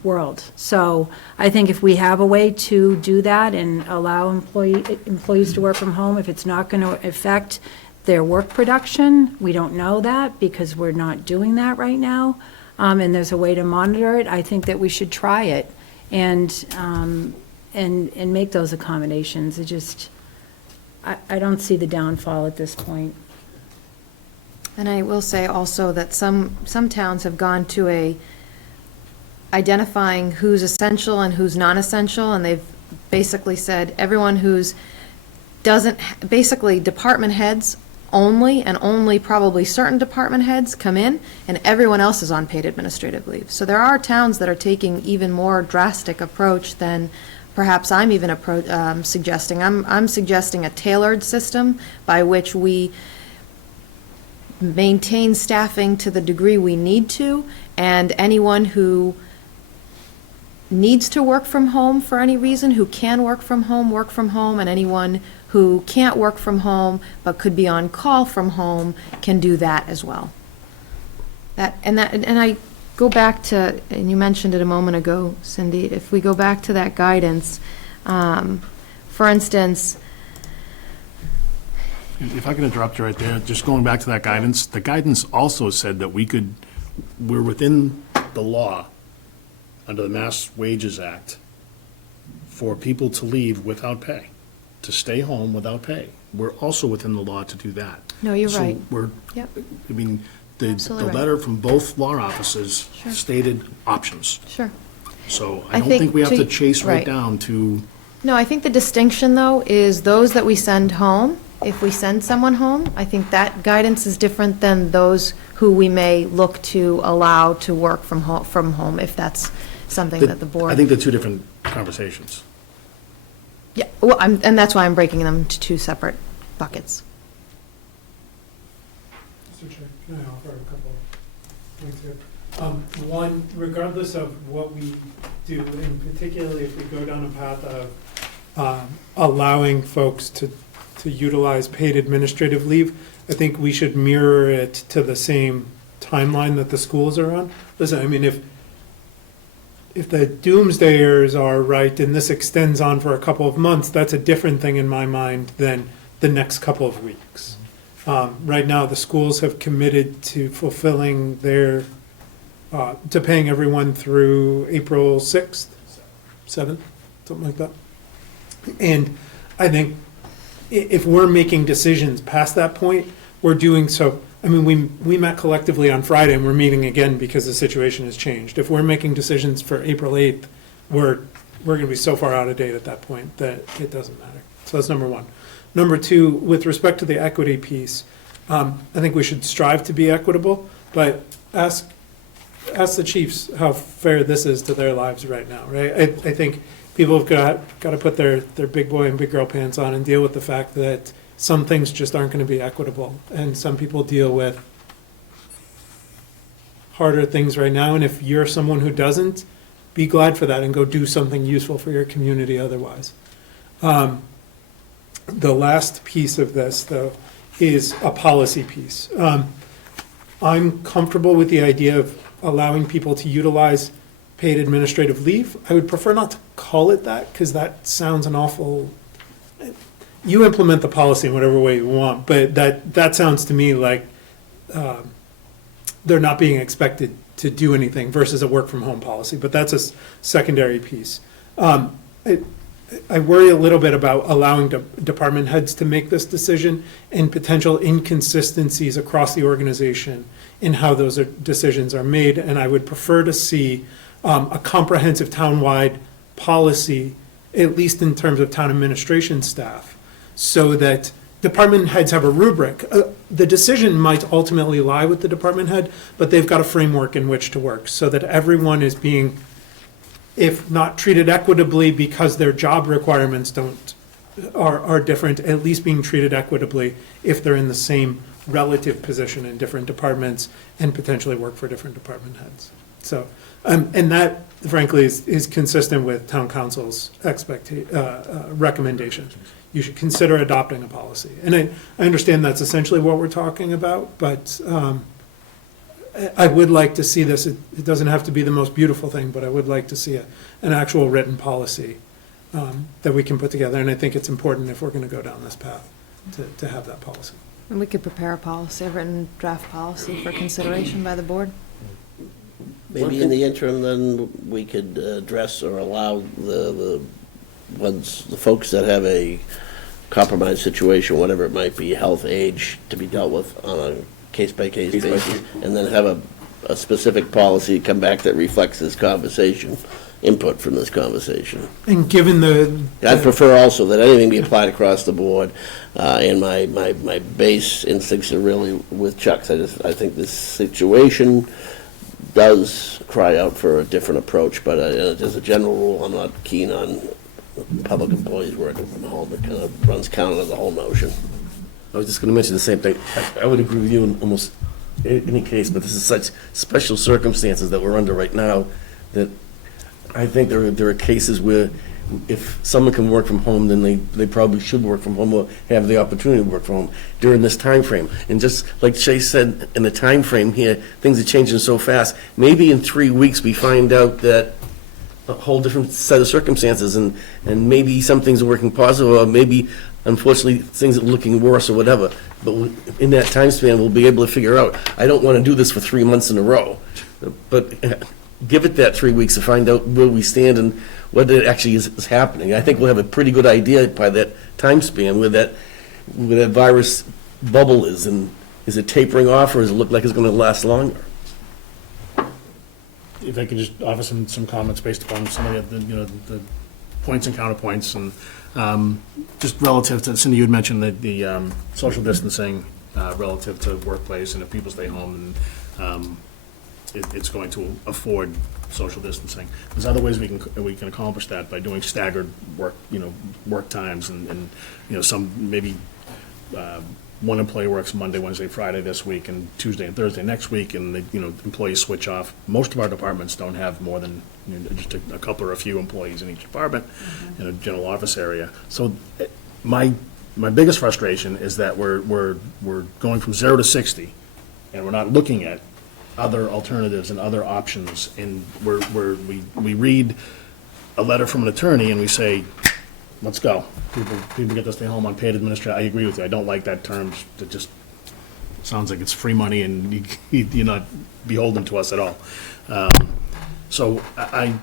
world. So I think if we have a way to do that and allow employees to work from home, if it's not going to affect their work production, we don't know that because we're not doing that right now, and there's a way to monitor it, I think that we should try it and make those accommodations. It just, I don't see the downfall at this point. And I will say also that some towns have gone to identifying who's essential and who's non-essential, and they've basically said everyone who's basically department heads only, and only probably certain department heads come in, and everyone else is on paid administrative leave. So there are towns that are taking even more drastic approach than perhaps I'm even suggesting. I'm suggesting a tailored system by which we maintain staffing to the degree we need to, and anyone who needs to work from home for any reason, who can work from home, and anyone who can't work from home but could be on call from home can do that as well. And I go back to, and you mentioned it a moment ago, Cindy, if we go back to that guidance, for instance, If I can interrupt you right there, just going back to that guidance, the guidance also said that we're within the law, under the Mass Wages Act, for people to leave without pay, to stay home without pay. We're also within the law to do that. No, you're right. So Yep. I mean, the Absolutely right. letter from both law offices Sure. stated options. Sure. So I I don't think think we have to to- chase right right. down to, No, I think the distinction, though, is those that we send home, if we send someone home, I think that guidance is different than those who we may look to allow to work from home, if that's something that the board. I think they're two different conversations. Yeah, well, and that's why I'm breaking them into two separate buckets. Mr. Chair, can I offer a couple of points here? One, regardless of what we do, and particularly if we go down a path of allowing folks to utilize paid administrative leave, I think we should mirror it to the same timeline that the schools are on. Listen, I mean, if the doomsdayers are right and this extends on for a couple of months, that's a different thing in my mind than the next couple of weeks. Right now, the schools have committed to fulfilling their, to paying everyone through April 6th, 7th, something like that. And I think if we're making decisions past that point, we're doing so. I mean, we met collectively on Friday, and we're meeting again because the situation has changed. If we're making decisions for April 8th, we're going to be so far out of date at that point that it doesn't matter. So that's number one. Number two, with respect to the equity piece, I think we should strive to be equitable, but ask ask the chiefs how fair this is to their lives right now, right? I think people have got to put their big boy and big girl pants on and deal with the fact that some things just aren't going to be equitable, and some people deal with harder things right now, and if you're someone who doesn't, be glad for that and go do something useful for your community otherwise. The last piece of this, though, is a policy piece. I'm comfortable with the idea of allowing people to utilize paid administrative leave. I would prefer not to call it that, because that sounds an awful, you implement the policy in whatever way you want, but that sounds to me like they're not being expected to do anything versus a work-from-home policy, but that's a secondary piece. I worry a little bit about allowing department heads to make this decision and potential inconsistencies across the organization in how those decisions are made, and I would prefer to see a comprehensive townwide policy, at least in terms of town administration staff, so that department heads have a rubric. The decision might ultimately lie with the department head, but they've got a framework in which to work so that everyone is being, if not treated equitably because their job requirements are different, at least being treated equitably if they're in the same relative position in different departments and potentially work for different department heads. So, and that frankly is consistent with town council's recommendations. You should consider adopting a policy. And I understand that's essentially what we're talking about, but I would like to see this. It doesn't have to be the most beautiful thing, but I would like to see an actual written policy that we can put together. And I think it's important if we're going to go down this path to have that policy. And we could prepare a policy, a written draft policy for consideration by the board. Maybe in the interim, then, we could address or allow the folks that have a compromised situation, whatever it might be, health, age, to be dealt with on a case-by-case basis, and then have a specific policy come back that reflects this conversation, input from this conversation. And given I'd prefer also that anything be applied across the board, and my base instincts are really with Chuck's. I think this situation does cry out for a different approach, but as a general rule, I'm not keen on public employees working from home. It kind of runs counter to the whole notion. I was just going to mention the same thing. I would agree with you in almost any case, but this is such special circumstances that we're under right now that I think there are cases where if someone can work from home, then they probably should work from home or have the opportunity to work from home during this time frame. And just like Chase said, in the time frame here, things are changing so fast. Maybe in 3 weeks we find out that a whole different set of circumstances, and maybe some things are working positive, or maybe, unfortunately, things are looking worse or whatever. But in that time span, we'll be able to figure out, I don't want to do this for 3 months in a row. But give it that 3 weeks to find out where we stand and what it actually is happening. I think we'll have a pretty good idea by that time span where that virus bubble is, and is it tapering off, or does it look like it's going to last longer? If I could just offer some comments based upon some of the points and counterpoints, and just relative to, Cindy, you had mentioned the social distancing relative to workplace, and if people stay home, and it's going to afford social distancing. There's other ways we can accomplish that by doing staggered work times, and some maybe one employee works Monday, Wednesday, Friday this week, and Tuesday and Thursday next week, and employees switch off. Most of our departments don't have more than just a couple or a few employees in each department in a general office area. So my biggest frustration is that we're going from 0 to 60, and we're not looking at other alternatives and other options, and we read a letter from an attorney and we say, let's go. People get to stay home on paid administration. I agree with you. I don't like that term. It just sounds like it's free money and you're not beholden to us at all. So I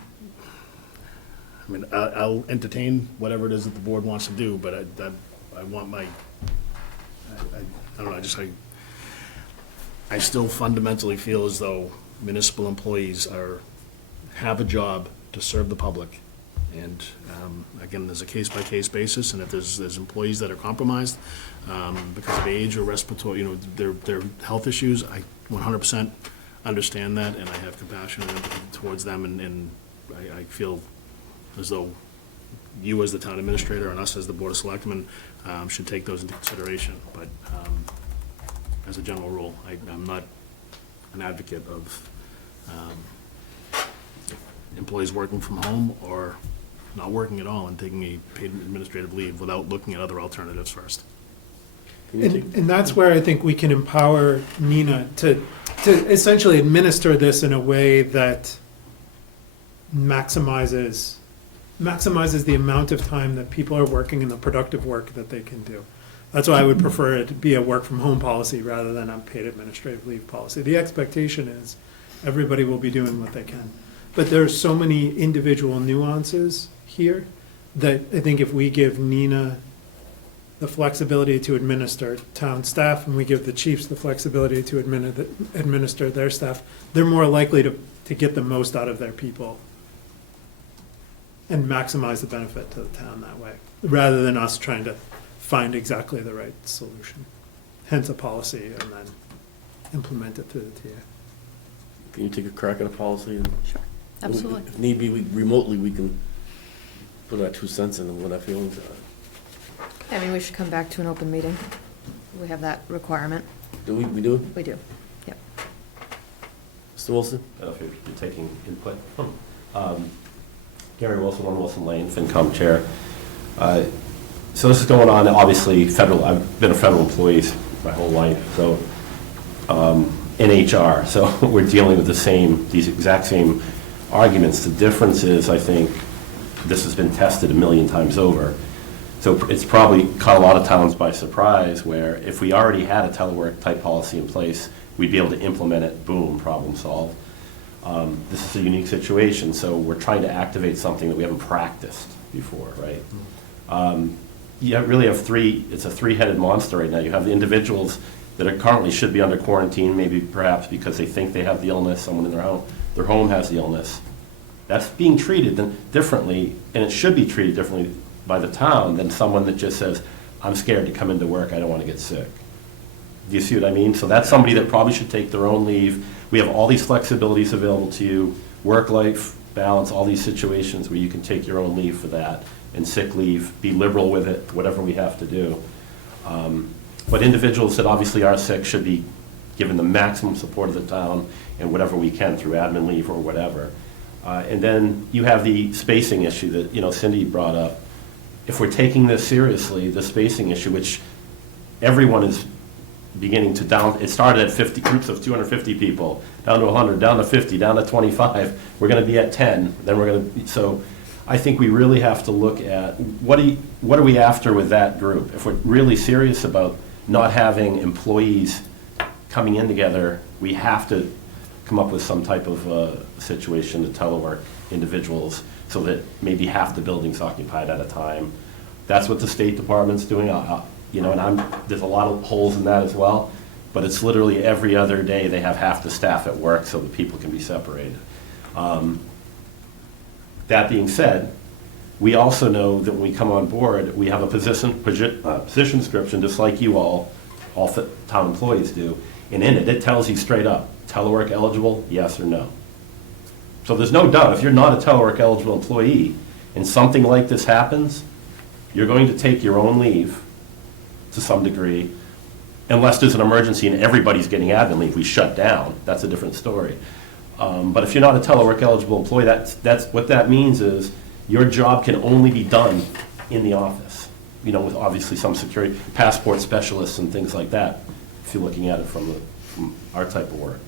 mean, I'll entertain whatever it is that the board wants to do, but I want I don't know, I still fundamentally feel as though municipal employees have a job to serve the public. And again, there's a case-by-case basis, and if there's employees that are compromised because of age or respiratory, their health issues, I 100% understand that, and I have compassion and empathy towards them, and I feel as though you as the town administrator and us as the Board of Selectmen should take those into consideration. But as a general rule, I'm not an advocate of employees working from home or not working at all and taking a paid administrative leave without looking at other alternatives first. And that's where I think we can empower Nina to essentially administer this in a way that maximizes the amount of time that people are working and the productive work that they can do. That's why I would prefer it to be a work from home policy rather than a paid administrative leave policy. The expectation is everybody will be doing what they can. But there's so many individual nuances here that I think if we give Nina the flexibility to administer town staff, and we give the chiefs the flexibility to administer their staff, they're more likely to get the most out of their people and maximize the benefit to the town that way, rather than us trying to find exactly the right solution. Hence a policy and then implement it through the TA. Can you take a crack at a policy? And Sure, absolutely. if need be, remotely, we can put our 2 cents in and what our feelings are. I mean, we should come back to an open meeting. We have that requirement. Do we do it? We do, yep. Mr. Wilson? I don't know if you're taking input. Gary Wilson, 1 Wilson Lane, FinCom Chair. So this is going on, obviously, I've been a federal employee my whole life, so in HR, so we're dealing with these exact same arguments. The difference is, I think, this has been tested 1,000,000 times over. So it's probably caught a lot of towns by surprise, where if we already had a telework type policy in place, we'd be able to implement it, boom, problem solved. This is a unique situation, so we're trying to activate something that we haven't practiced before, right? You really have it's a three-headed monster right now. You have the individuals that currently should be under quarantine, maybe perhaps because they think they have the illness, someone in their home has the illness. That's being treated differently, and it should be treated differently by the town than someone that just says, I'm scared to come into work, I don't want to get sick. Do you see what I mean? So that's somebody that probably should take their own leave. We have all these flexibilities available to you, work-life balance, all these situations where you can take your own leave for that, and sick leave, be liberal with it, whatever we have to do. But individuals that obviously are sick should be given the maximum support of the town and whatever we can through admin leave or whatever. And then you have the spacing issue that Cindy brought up. If we're taking this seriously, the spacing issue, which everyone is beginning to down, it started at 50 groups of 250 people, down to 100, down to 50, down to 25. We're going to be at 10. Then we're going to. So I think we really have to look at what are we after with that group? If we're really serious about not having employees coming in together, we have to come up with some type of situation to telework individuals so that maybe half the building's occupied at a time. That's what the State Department's doing, and there's a lot of holes in that as well, but it's literally every other day they have half the staff at work so that people can be separated. That being said, we also know that when we come on board, we have a position description, just like you all town employees do, and in it tells you straight up, telework eligible, yes or no. So there's no doubt, if you're not a telework eligible employee and something like this happens, you're going to take your own leave to some degree, unless there's an emergency and everybody's getting admin leave, we shut down, that's a different story. But if you're not a telework eligible employee, that's what that means is your job can only be done in the office, with obviously some security, passport specialists and things like that, if you're looking at it from our type of work.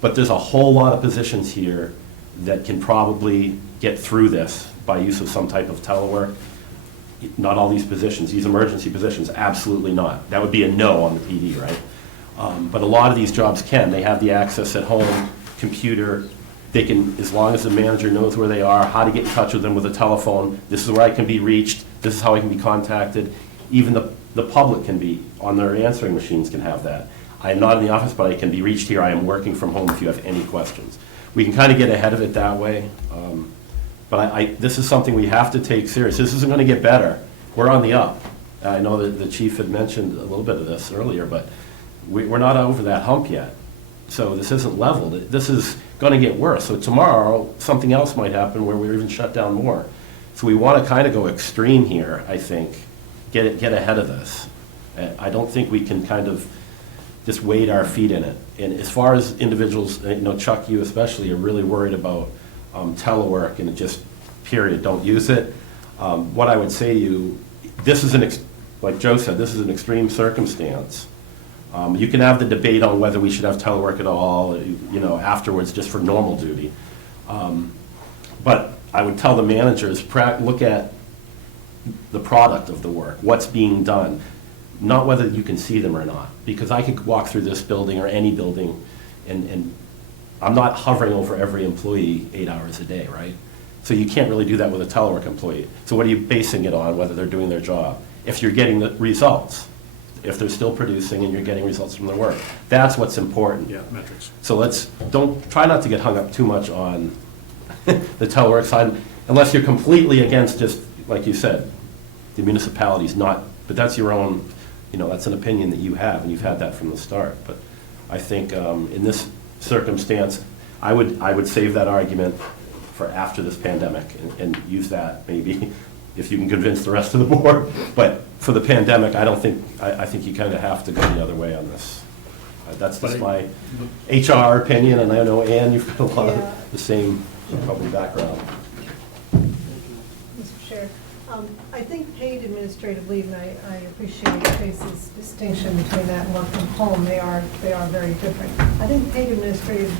But there's a whole lot of positions here that can probably get through this by use of some type of telework. Not all these positions, these emergency positions, absolutely not. That would be a no on the PD, right? But a lot of these jobs can. They have the access at home, computer. They can, as long as the manager knows where they are, how to get in touch with them with a telephone. This is where I can be reached. This is how I can be contacted. Even the public can be, on their answering machines can have that. I am not in the office, but I can be reached here. I am working from home if you have any questions. We can kind of get ahead of it that way. But this is something we have to take serious. This isn't going to get better. We're on the up. I know that the chief had mentioned a little bit of this earlier, but we're not over that hump yet. So this isn't leveled. This is going to get worse. So tomorrow, something else might happen where we're even shut down more. So we want to kind of go extreme here, I think, get ahead of this. I don't think we can kind of just wade our feet in it. And as far as individuals, Chuck, you especially, are really worried about telework and just, period, don't use it. What I would say to you, this is like Joe said, this is an extreme circumstance. You can have the debate on whether we should have telework at all, afterwards, just for normal duty. But I would tell the managers, look at the product of the work, what's being done, not whether you can see them or not. Because I could walk through this building or any building, and I'm not hovering over every employee 8 hours a day, right? So you can't really do that with a telework employee. So what are you basing it on, whether they're doing their job? If you're getting the results, if they're still producing and you're getting results from their work, that's what's important. Yeah, metrics. So try not to get hung up too much on the telework side, unless you're completely against, just like you said, the municipality's not, but that's your own, that's an opinion that you have, and you've had that from the start. But I think in this circumstance, I would save that argument for after this pandemic and use that maybe if you can convince the rest of the board. But for the pandemic, I think you kind of have to go the other way on this. That's just my HR opinion, and I know, Ann, you've got a lot of the same probably background. Mr. Chair, I think paid administrative leave, and I appreciate Tracy's distinction between that and work from home. They are very different. I think paid administrative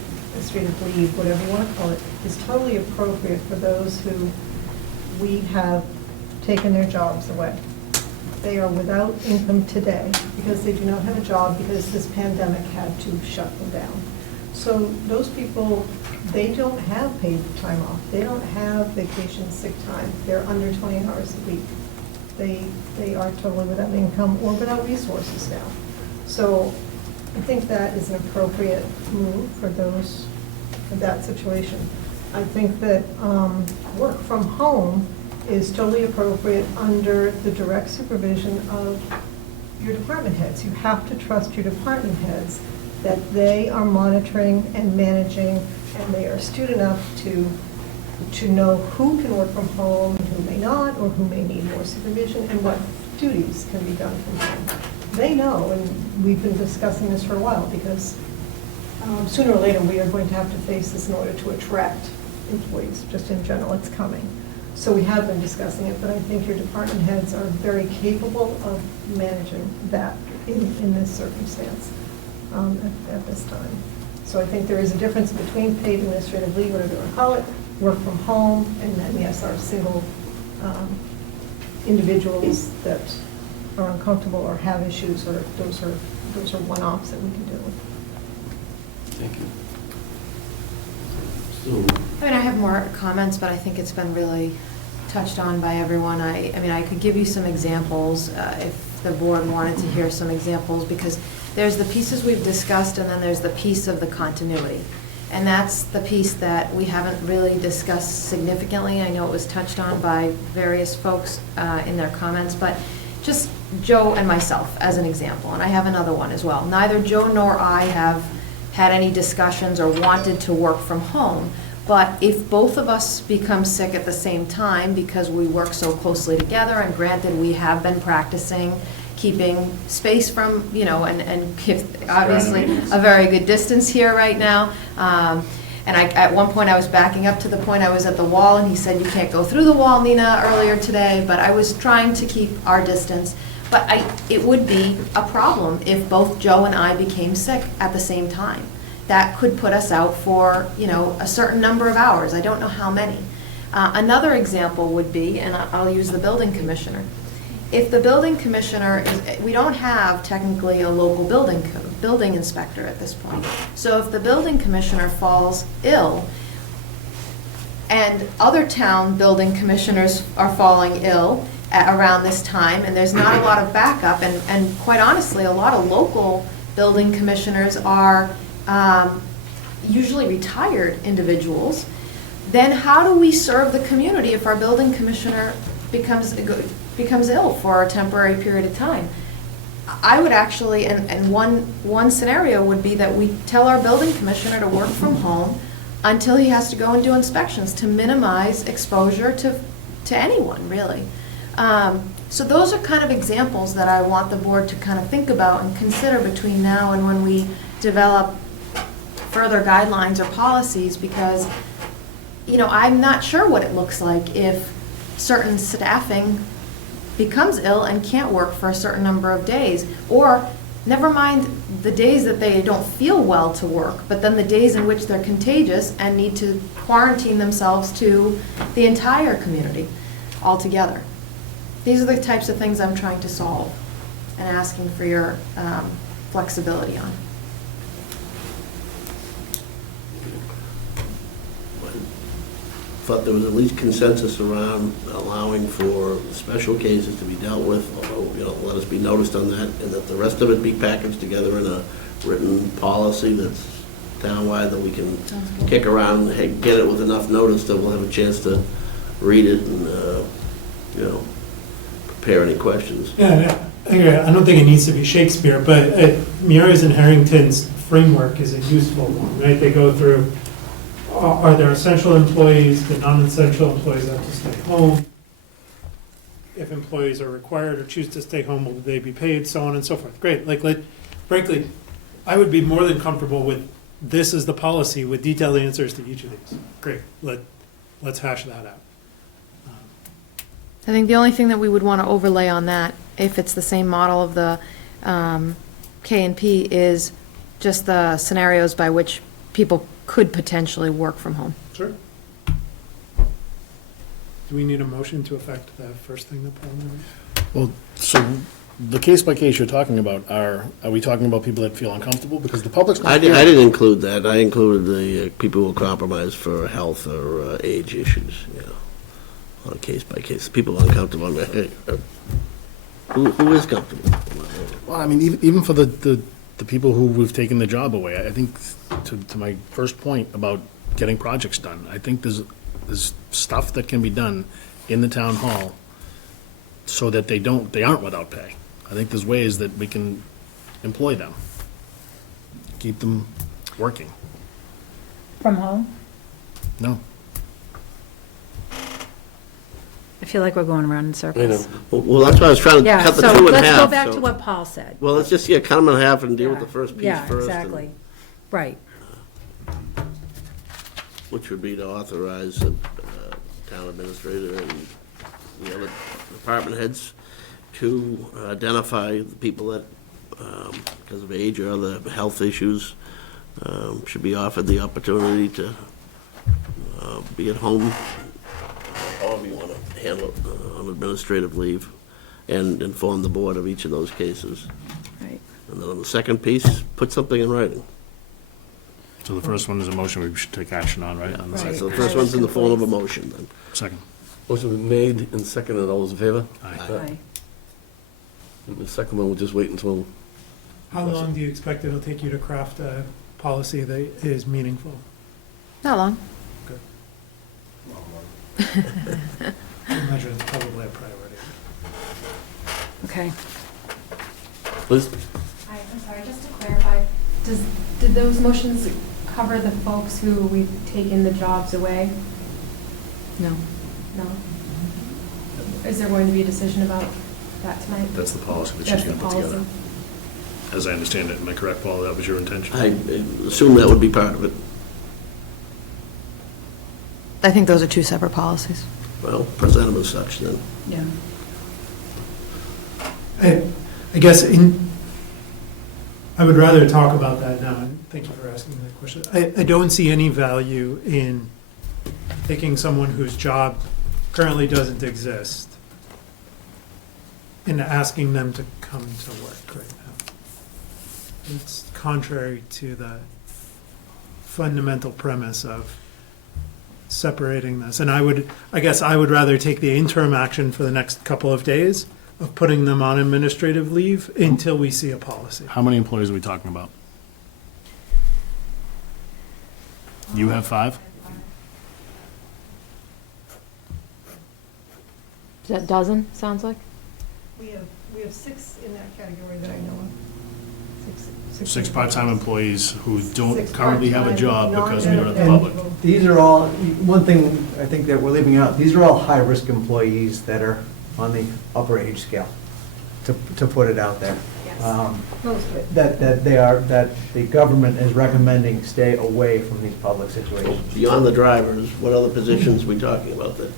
leave, whatever you want to call it, is totally appropriate for those who we have taken their jobs away. They are without income today because they do not have a job because this pandemic had to shut them down. So those people, they don't have paid time off. They don't have vacation, sick time. They're under 20 hours a week. They are totally without income or without resources now. So I think that is an appropriate move for that situation. I think that work from home is totally appropriate under the direct supervision of your department heads. You have to trust your department heads that they are monitoring and managing, and they are astute enough to know who can work from home and who may not, or who may need more supervision, and what duties can be done from home. They know, and we've been discussing this for a while, because sooner or later we are going to have to face this in order to attract employees, just in general, it's coming. So we have been discussing it, but I think your department heads are very capable of managing that in this circumstance at this time. So I think there is a difference between paid administrative leave, whatever you want to call it, work from home, and then, yes, our single individuals that are uncomfortable or have issues, or those are one-offs that we can deal with. Thank you. I have more comments, but I think it's been really touched on by everyone. I could give you some examples if the board wanted to hear some examples, because there's the pieces we've discussed, and then there's the piece of the continuity. And that's the piece that we haven't really discussed significantly. I know it was touched on by various folks in their comments, but just Joe and myself as an example, and I have another one as well. Neither Joe nor I have had any discussions or wanted to work from home, but if both of us become sick at the same time because we work so closely together, and granted, we have been practicing keeping space from, and obviously a very good distance here right now. And at one point I was backing up to the point I was at the wall, and he said, "You can't go through the wall, Nina," earlier today, but I was trying to keep our distance. But it would be a problem if both Joe and I became sick at the same time. That could put us out for, a certain number of hours. I don't know how many. Another example would be, and I'll use the building commissioner. If the building commissioner we don't have technically a local building inspector at this point. So if the building commissioner falls ill, and other town building commissioners are falling ill around this time, and there's not a lot of backup, and quite honestly, a lot of local building commissioners are usually retired individuals, then how do we serve the community if our building commissioner becomes ill for a temporary period of time? I would actually, and one scenario would be that we tell our building commissioner to work from home until he has to go and do inspections, to minimize exposure to anyone, really. So those are kind of examples that I want the board to kind of think about and consider between now and when we develop further guidelines or policies, because, you know, I'm not sure what it looks like if certain staffing becomes ill and can't work for a certain number of days, or never mind the days that they don't feel well to work, but then the days in which they're contagious and need to quarantine themselves to the entire community altogether. These are the types of things I'm trying to solve and asking for your flexibility on. Thought there was at least consensus around allowing for special cases to be dealt with, although, you know, let us be noticed on that, and that the rest of it be packaged together in a written policy that's townwide that we can kick around, and get it with enough notice that we'll have a chance to read it and, you know, prepare any questions. Yeah, I don't think it needs to be Shakespeare, but Murray's and Harrington's framework is a useful one, right? They go through, are there essential employees, the non-essential employees have to stay home? If employees are required or choose to stay home, will they be paid, so on and so forth. Great, frankly, I would be more than comfortable with this is the policy with detailed answers to each of these. Great, let's hash that out. I think the only thing that we would want to overlay on that, if it's the same model of the K&P, is just the scenarios by which people could potentially work from home. Sure. Do we need a motion to affect the first thing that Paul noted? Well, so the case by case you're talking about, are we talking about people that feel uncomfortable? Because the public's I not here. didn't include that. I included the people who are compromised for health or age issues, you know, on a case by case. People uncomfortable, who is comfortable? Well, I mean, even for the people who we've taken the job away, I think, to my first point about getting projects done, I think there's stuff that can be done in the town hall so that they aren't without pay. I think there's ways that we can employ them, keep them working. From home? No. I feel like we're going around in circles. Well, that's why I was trying to Yeah, cut the so two in half. let's go back so- to what Paul said. Well, let's just, cut them in half and deal with the first piece Yeah, first. and- exactly. Right. Which would be to authorize the town administrator and the other department heads to identify the people that, because of age or other health issues, should be offered the opportunity to be at home, however you want to handle it, on administrative leave, and inform the board of each of those cases. Right. And then on the second piece, put something in writing. So the first one is a motion we should take action on, right? On the Right. So the first one's in the form of a motion, then. second. Motion been made and seconded. All those in favor? Aye. Aye. And the second one, we'll just wait until, How long do you expect it'll take you to craft a policy that is meaningful? Not long. I imagine it's probably a priority. Okay. Liz? Hi, I'm sorry, just to clarify, did those motions cover the folks who we've taken the jobs away? No. No? Is there going to be a decision about that tonight? That's the policy that she's That's going the to put together. policy. As I understand it, am I correct, Paul? That was your intention? I assume that would be part of it. I think those are two separate policies. Well, present them as such, then. Yeah. I guess I would rather talk about that now, and thank you for asking that question. I don't see any value in taking someone whose job currently doesn't exist and asking them to come to work right now. It's contrary to the fundamental premise of separating this. And I guess I would rather take the interim action for the next couple of days of putting them on administrative leave until we see a policy. How many employees are we talking about? You have 5? Is that dozen, sounds like? We have 6 in that category that I know of. Six part-time employees who don't Six currently have a part-time, job because we are the non-benefited. public. These are all, one thing I think that we're leaving out, these are all high-risk employees that are on the upper age scale, to put it out there. Yes. That the government is recommending stay away from these public situations. Beyond the drivers, what other positions are we talking about then?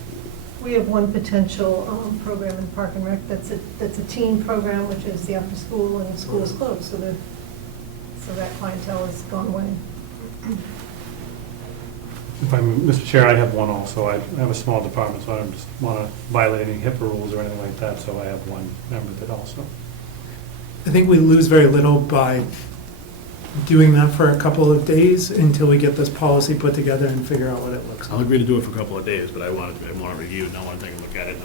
We have one potential program in Park and Rec that's a teen program, which is the after-school, and school is closed, so that clientele has gone away. If I'm, Mr. Chair, I have one also. I have a small department, so I don't just want to violate any HIPAA rules or anything like that, so I have one member that also. I think we lose very little by doing that for a couple of days until we get this policy put together and figure out what it looks I'll like. agree to do it for a couple of days, but I want it reviewed, and I want to take a look at it,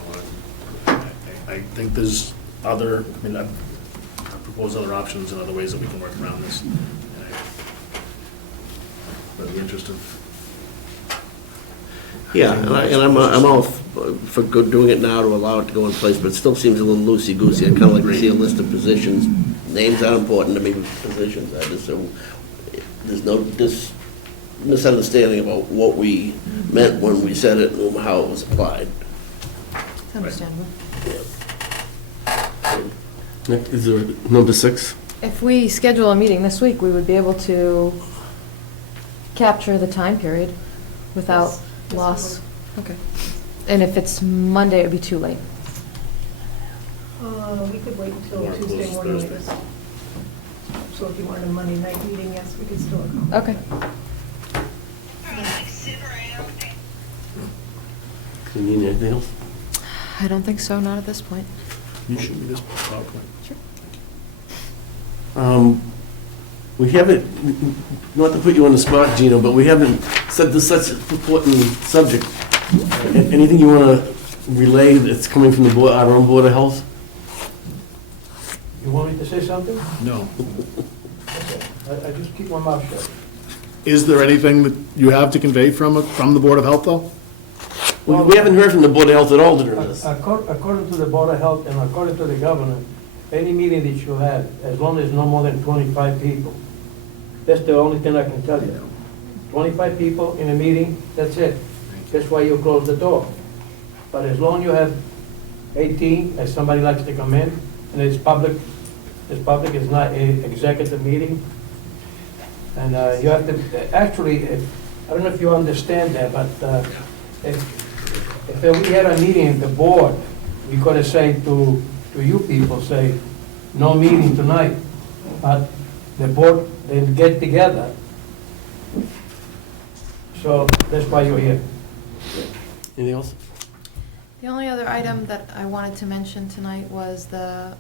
and I think there's other, I mean, I've proposed other options and other ways that we can work around this. But in the interest of, Yeah, and I'm all for doing it now to allow it to go in place, but it still seems a little loosey-goosey. I'd kind of like to see a list of positions. Names aren't important to me, positions. I just, so there's no misunderstanding about what we meant when we said it and how it was applied. It's understandable. Nick, is there number 6? If we schedule a meeting this week, we would be able to capture the time period without Yes, yes, we loss. Okay. And if it's Monday, it would be too late. We could wait until Or Tuesday close morning. Thursday. So if you wanted a Monday night meeting, yes, we could still accommodate. Okay. Do you need anything else? I don't think so, not at this point. you should be this PowerPoint. We haven't, not to put you on the spot, Gino, but we haven't said this such an important subject. Anything you want to relay that's coming from the board, our own Board of Health? You want me to say something? No. I just keep my mouth shut. Is there anything that you have to convey from the Board of Health, though? We haven't heard from the Board of Health at all during this. According to the Board of Health and according to the governor, any meeting that you have, as long as no more than 25 people, that's the only thing I can tell you. 25 people in a meeting, that's it. That's why you close the door. But as long as you have 18, as somebody likes to come in, and it's public, it's not an executive meeting. And you have to, actually, I don't know if you understand that, but if we had a meeting at the board, we could have said to you people, say, no meeting tonight, but the board, they get together. So that's why you're here. Anything else? The only other item that I wanted to mention tonight was that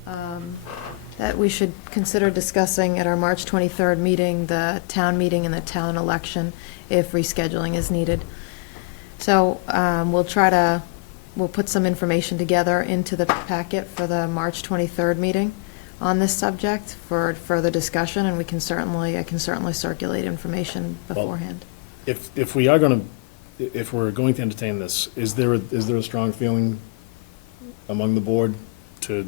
we should consider discussing at our March 23rd meeting, the town meeting and the town election, if rescheduling is needed. So we'll put some information together into the packet for the March 23rd meeting on this subject for further discussion, and I can certainly circulate information beforehand. If we're going to entertain this, is there a strong feeling among the board to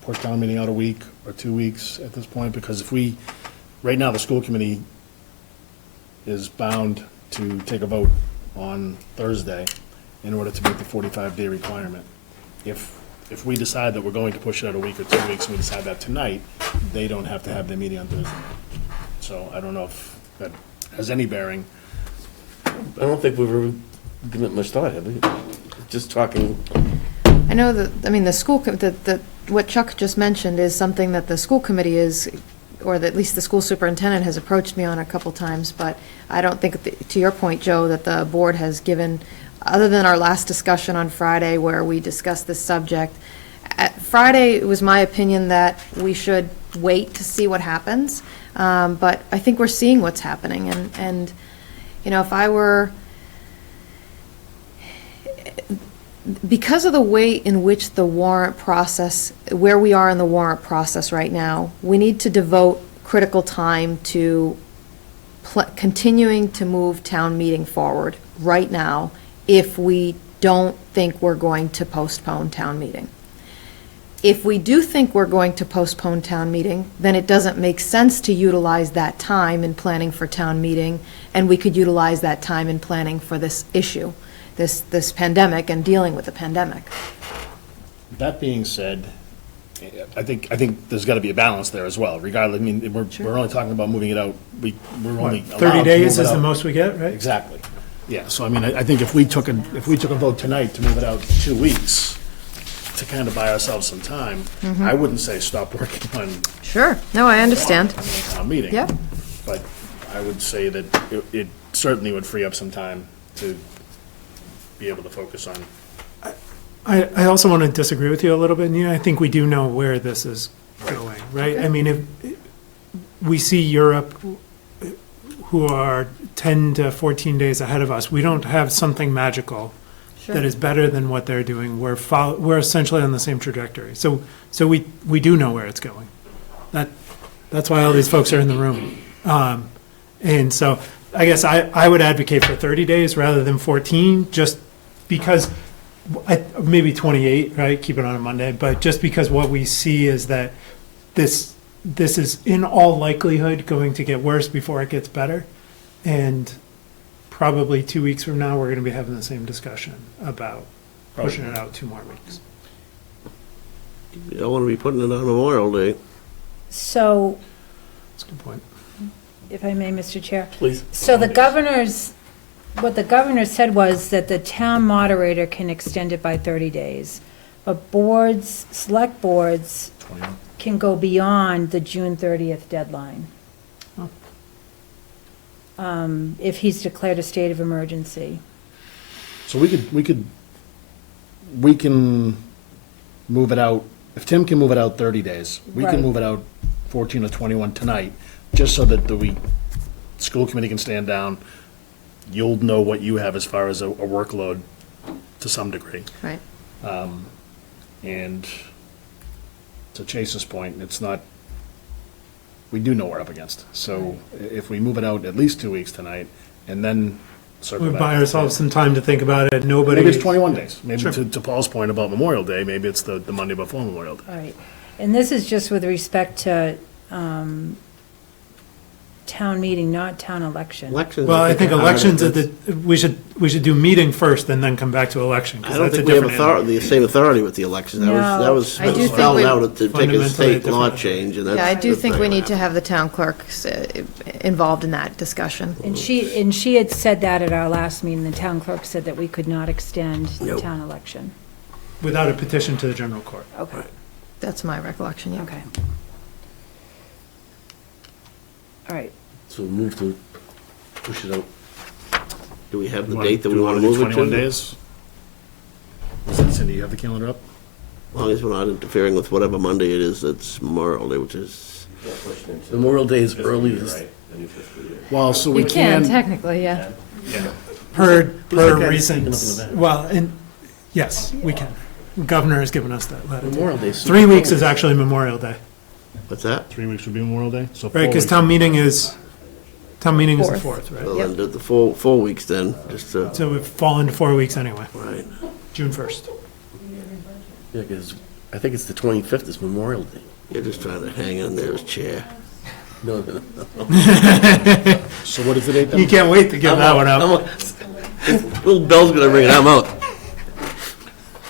push town meeting out a week or 2 weeks at this point? Because right now, the school committee is bound to take a vote on Thursday in order to meet the 45-day requirement. If we decide that we're going to push it out a week or 2 weeks, and we decide that tonight, they don't have to have their meeting on Thursday. So I don't know if that has any bearing. I don't think we've ever given it much thought, have we? Just talking. I know that, I mean, what Chuck just mentioned is something that the school committee is, or at least the school superintendent has approached me on a couple times, but I don't think, to your point, Joe, that the board has given, other than our last discussion on Friday where we discussed this subject. At Friday, it was my opinion that we should wait to see what happens, but I think we're seeing what's happening, and you know, if I were, because of the way in which the warrant process, where we are in the warrant process right now, we need to devote critical time to continuing to move town meeting forward right now if we don't think we're going to postpone town meeting. If we do think we're going to postpone town meeting, then it doesn't make sense to utilize that time in planning for town meeting, and we could utilize that time in planning for this issue, this pandemic and dealing with the pandemic. That being said, I think there's gotta be a balance there as well, regardless, I mean, we're only talking about moving it out, we're only allowed to 30 days move it is the out. most we get, right? Exactly. Yeah, so I mean, I think if we took a vote tonight to move it out 2 weeks, to kind of buy ourselves some time, I wouldn't say stop working on Sure, no, I understand. town meeting. Yep. But I would say that it certainly would free up some time to be able to focus on. I also want to disagree with you a little bit, Nina. I think we do know where this is going, right? I mean, if we see Europe, who are 10 to 14 days ahead of us, we don't have something magical that is better than what they're doing. We're essentially on the same trajectory. So we do know where it's going. That's why all these folks are in the room. And so I guess I would advocate for 30 days rather than 14, just because, maybe 28, right? Keep it on a Monday, but just because what we see is that this is in all likelihood going to get worse before it gets better. And probably 2 weeks from now, we're going to be having the same discussion about pushing it out 2 more weeks. You don't want to be putting it on Memorial Day. So, That's a good point. if I may, Mr. Chair. Please. So what the governor said was that the town moderator can extend it by 30 days. But select boards 21. can go beyond the June 30th deadline. If he's declared a state of emergency. So we can move it out, if Tim can move it out 30 days, we can Right. move it out 14 or 21 tonight, just so that school committee can stand down. You'll know what you have as far as a workload to some degree. Right. And to Chase's point, we do know what we're up against. So if we move it out at least 2 weeks tonight, and then circle We back. buy ourselves some time to think about it. Nobody. Maybe it's 21 days. Maybe Sure. to Paul's point about Memorial Day, maybe it's the Monday before Memorial Day. All right. And this is just with respect to town meeting, not town election. Elections. Well, I think are elections hard. we should do meeting first and then come back to election. 'cause I don't that's a think we have different animal. the same authority with the elections. That was No, I do think spelled we- out to take a Fundamentally state law different. change, and that's. Yeah, I do that's think not we gonna need to happen. have the town clerks involved in that discussion. And she had said that at our last meeting, the town clerk said that we could not extend the Nope. town election. Without a petition to the general court. Okay, That's my recollection, yeah. okay. All right. So move to push it out. Do we have the Wanna- date that do we want to do move it 21 to? days? Cindy, you have the calendar up? As long as we're not interfering with whatever Monday it is that's Memorial Day, which is, Memorial Day is early. Right, the new fiscal year. Well, so we You can, can. technically, yeah. Yeah. Who's Per the guy that's recent, speaking up in the back? well, and, yes, we can. Governor has given us that letter. Memorial Day. 3 weeks is actually Memorial Day, what's that? 3 weeks would be Memorial Day, so. right? 4 Because weeks. town meeting is the Fourth. 4th, right? Well, then do the four weeks then, just to, So we've fallen to 4 weeks anyway, right. June 1st. Yeah, because I think it's the 25th is Memorial Day. You're just trying to hang in there as chair. No, no, no. So what is the date You then? can't wait to give that one up. Little Bell's gonna ring it, I'm out.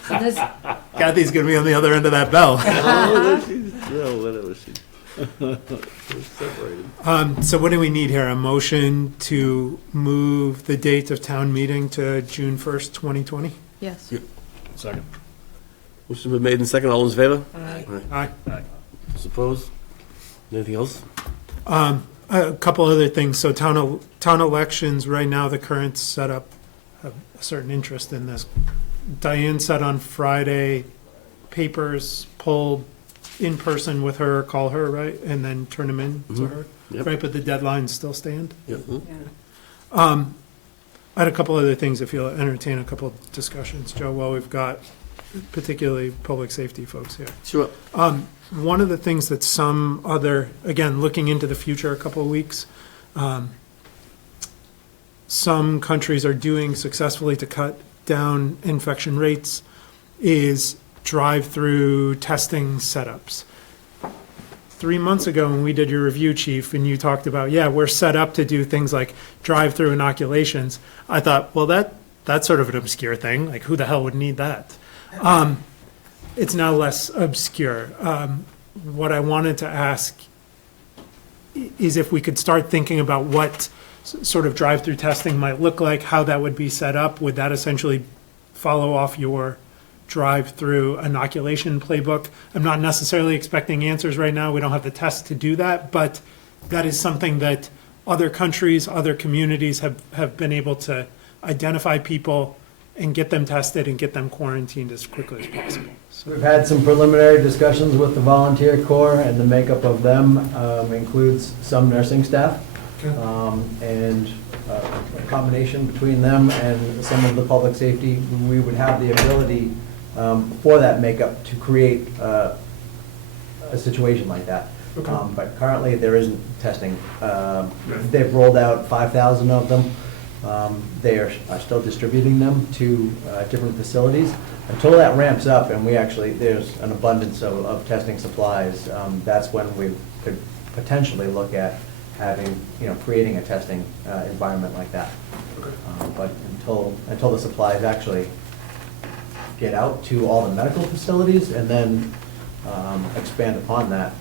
So this, Kathy's gonna be on the other end of that bell. No, whatever she. Separated. So what do we need here? A motion to move the date of town meeting to June 1st, 2020? Yes. Second. Motion been made in second, all those in favor? Aye. Suppose? Anything else? A couple other things. So town elections, right now, the current setup have a certain interest in this. Diane said on Friday, papers pulled in person with her, call her, right? And then turn them in to her, Yep. right? But the deadlines still stand. Yep. yeah. I had a couple other things, if you'll entertain a couple of discussions, Joe, while we've got particularly public safety folks here. Sure. One of the things that again, looking into the future a couple of weeks, some countries are doing successfully to cut down infection rates is drive-through testing setups. 3 months ago, when we did your review, Chief, and you talked about, yeah, we're set up to do things like drive-through inoculations, I thought, well, that's sort of an obscure thing. Like, who the hell would need that? It's now less obscure. What I wanted to ask is if we could start thinking about what sort of drive-through testing might look like, how that would be set up. Would that essentially follow off your drive-through inoculation playbook? I'm not necessarily expecting answers right now. We don't have the tests to do that, but that is something that other countries, other communities have been able to identify people and get them tested and get them quarantined as quickly as possible. So, We've had some preliminary discussions with the volunteer corps, and the makeup of them includes some nursing staff. And a combination between them and some of the public safety, we would have the ability for that makeup to create a situation like that. But currently, there isn't testing. They've rolled out 5,000 of them. They are still distributing them to different facilities. Until that ramps up and there's an abundance of testing supplies, that's when we could potentially look at having, creating a testing environment like that. But until the supplies actually get out to all the medical facilities and then expand upon that,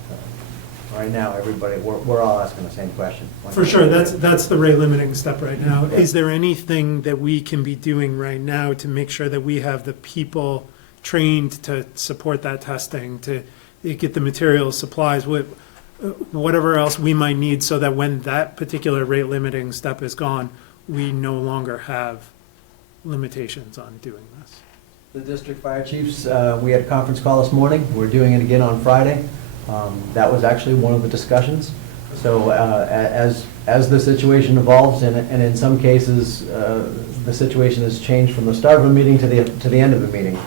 right now, everybody, we're all asking the same question. for sure, that's the rate limiting step right now. Is there anything that we can be doing right now to make sure that we have the people trained to support that testing, to get the materials, supplies, whatever else we might need, so that when that particular rate limiting step is gone, we no longer have limitations on doing this? The district fire chiefs, we had a conference call this morning. We're doing it again on Friday. That was actually one of the discussions. So as the situation evolves, and in some cases, the situation has changed from the start of a meeting to the end of a meeting.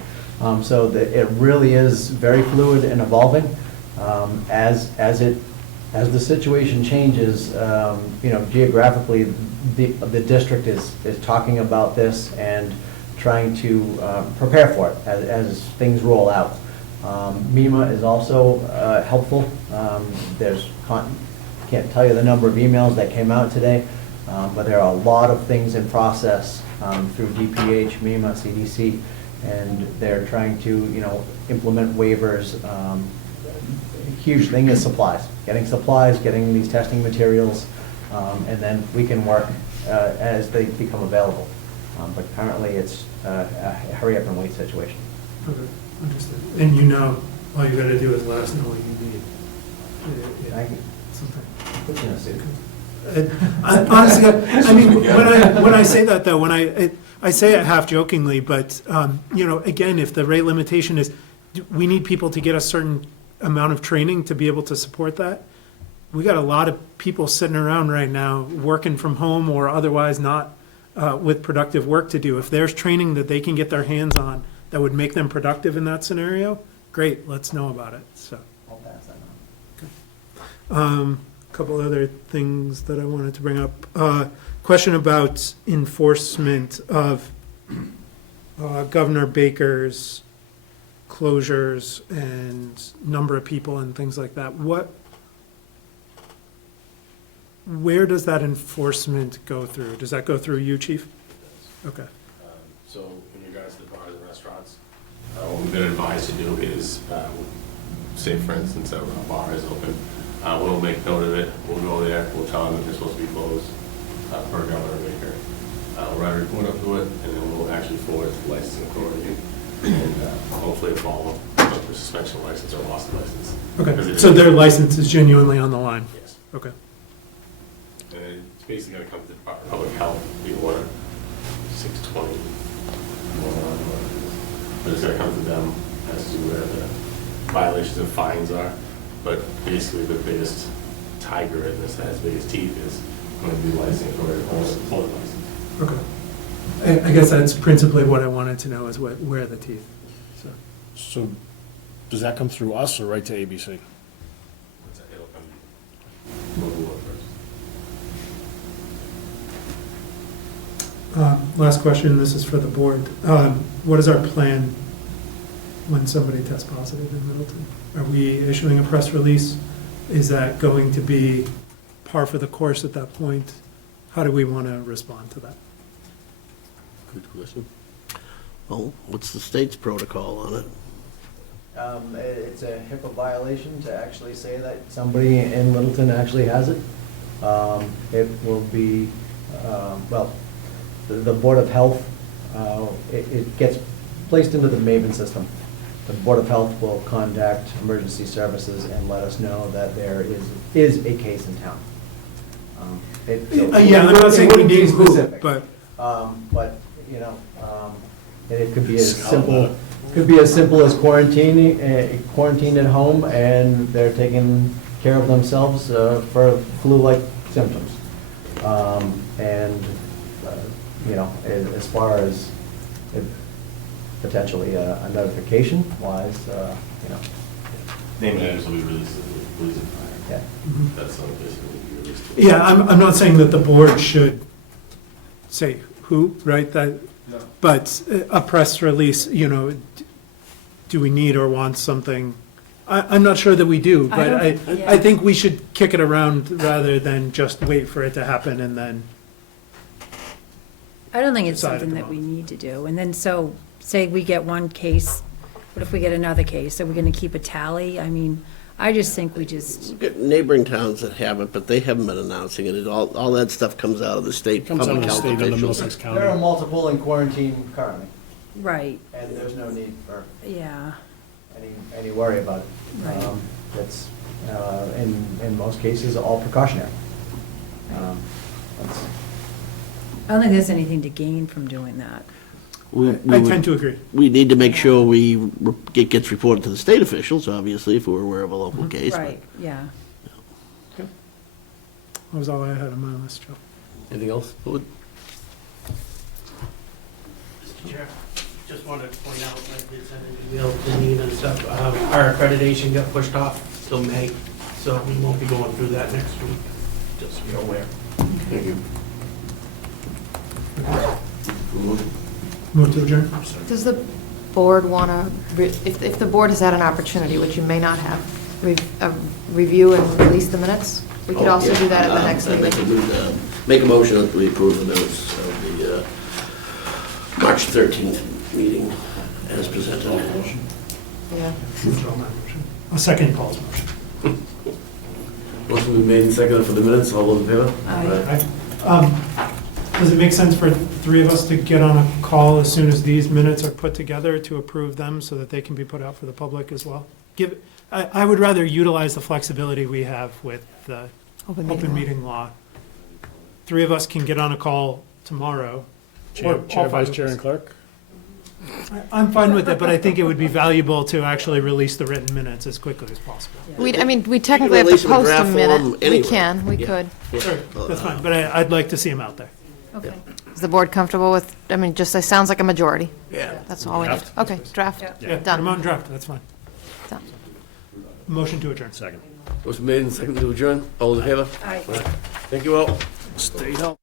So it really is very fluid and evolving. As the situation changes, geographically, the district is talking about this and trying to prepare for it as things roll out. MEMA is also helpful. Can't tell you the number of emails that came out today, but there are a lot of things in process through DPH, MEMA, CDC, and they're trying to, implement waivers. Huge thing is supplies, getting these testing materials, and then we can work as they become available. But currently, it's a hurry up and wait situation. Okay, understood. And all you gotta do is let us know what you need. Thank you. Something. Put you in a suit. Honestly, I mean, when I say that though, I say it half jokingly, but, again, if the rate limitation is, we need people to get a certain amount of training to be able to support that. We got a lot of people sitting around right now working from home or otherwise not with productive work to do. If there's training that they can get their hands on that would make them productive in that scenario, great, let's know about it, so. I'll pass that on. Couple other things that I wanted to bring up. Question about enforcement of Governor Baker's closures and number of people and things like that. Where does that enforcement go through? Does that go through you, Chief? Okay. So in regards to the bars and restaurants, what we've been advised to do is, say for instance, a bar is open, we'll make note of it, we'll go there, we'll tell them that they're supposed to be closed per Governor Baker. We'll write a report up to it, and then we'll actually forward it to the licensing authority, and hopefully follow the suspension license or loss of license. Okay, so their license is genuinely on the line? Yes. Okay. And it's basically gonna come to the Department of Public Health, the order 620. But it's gonna come to them as to where the violations and fines are. But basically, the biggest tiger in this, that has biggest teeth, is going to be licensing or pulling license. Okay. I guess that's principally what I wanted to know is where are the teeth. So does that come through us or right to ABC? It'll come local law first. Last question, this is for the board. What is our plan when somebody tests positive in Middleton? Are we issuing a press release? Is that going to be par for the course at that point? How do we want to respond to that? Good question. Well, what's the state's protocol on it? It's a HIPAA violation to actually say that somebody in Littleton actually has it. It will be, well, the Board of Health, it gets placed into the Maven system. The Board of Health will contact emergency services and let us know that there is a case in town. Yeah, I'm not saying we wouldn't be need who, specific. but But, you know, and it could be as simple, as quarantining at home, and they're taking care of themselves for flu-like symptoms. And, you know, as far as potentially a notification wise, you know, Name and address will be released to the police and fire. yeah. That's not basically be released. to- yeah, I'm not saying that the board should say who, right? But a press release, you know, do we need or want something? I'm not sure that we do, but I think we should kick it around rather than just wait for it to happen and then. I don't think it's Decide at something the that we need to do. And then, so, say we get one case, what if we get another case? Are we gonna keep a tally? I mean, I just think we just, We've got neighboring towns that have it, but they haven't been announcing it. All that stuff comes out of the state Comes out public of the health state under officials. Middlesex There are County. multiple in quarantine currently, right, and there's no need for yeah, any worry about it. Right. It's, in most cases, all precautionary. That's- I don't think there's anything to gain from doing that. I tend to agree. We need to make sure it gets reported to the state officials, obviously, if we're aware of a local case. but- Right, yeah. That was all I had on my list, Joe. Anything else? Would- Mr. Chair, just wanted to point out, I did send an email to Nina and stuff, our accreditation got pushed off till May, so we won't be going through that next week, just so you're aware. Thank you. Move to adjourn? Does the board want to, if the board has had an opportunity, which you may not have, review and release the minutes? We could Oh, also yeah. do that at the next I'd like to meeting. make a motion that we approve the minutes of the March 13th meeting as presented. Yeah. Withdraw my motion. I'll second Paul's motion. Motion been made and seconded for the minutes. All those in favor? Aye. Does it make sense for the three of us to get on a call as soon as these minutes are put together to approve them so that they can be put out for the public as well? I would rather utilize the flexibility we have with the open meeting law. Three of us can get on a call tomorrow. Chair, or all chair, five vice of chair, us. and clerk? I'm fine with it, but I think it would be valuable to actually release the written minutes as quickly as possible. We technically have release to them in post a draft minute. form We anyway. can, we Yeah. could. Sure, that's fine, but I'd like to see them out there. Okay. Is the board comfortable with, just, it sounds like a majority. Yeah. That's all we need. Draft. Okay, draft. Yeah, put Done. them on draft, that's fine. Done. Motion to adjourn. Second. Motion made and seconded to adjourn. All in favor? Aye. Thank you all. Stay healthy.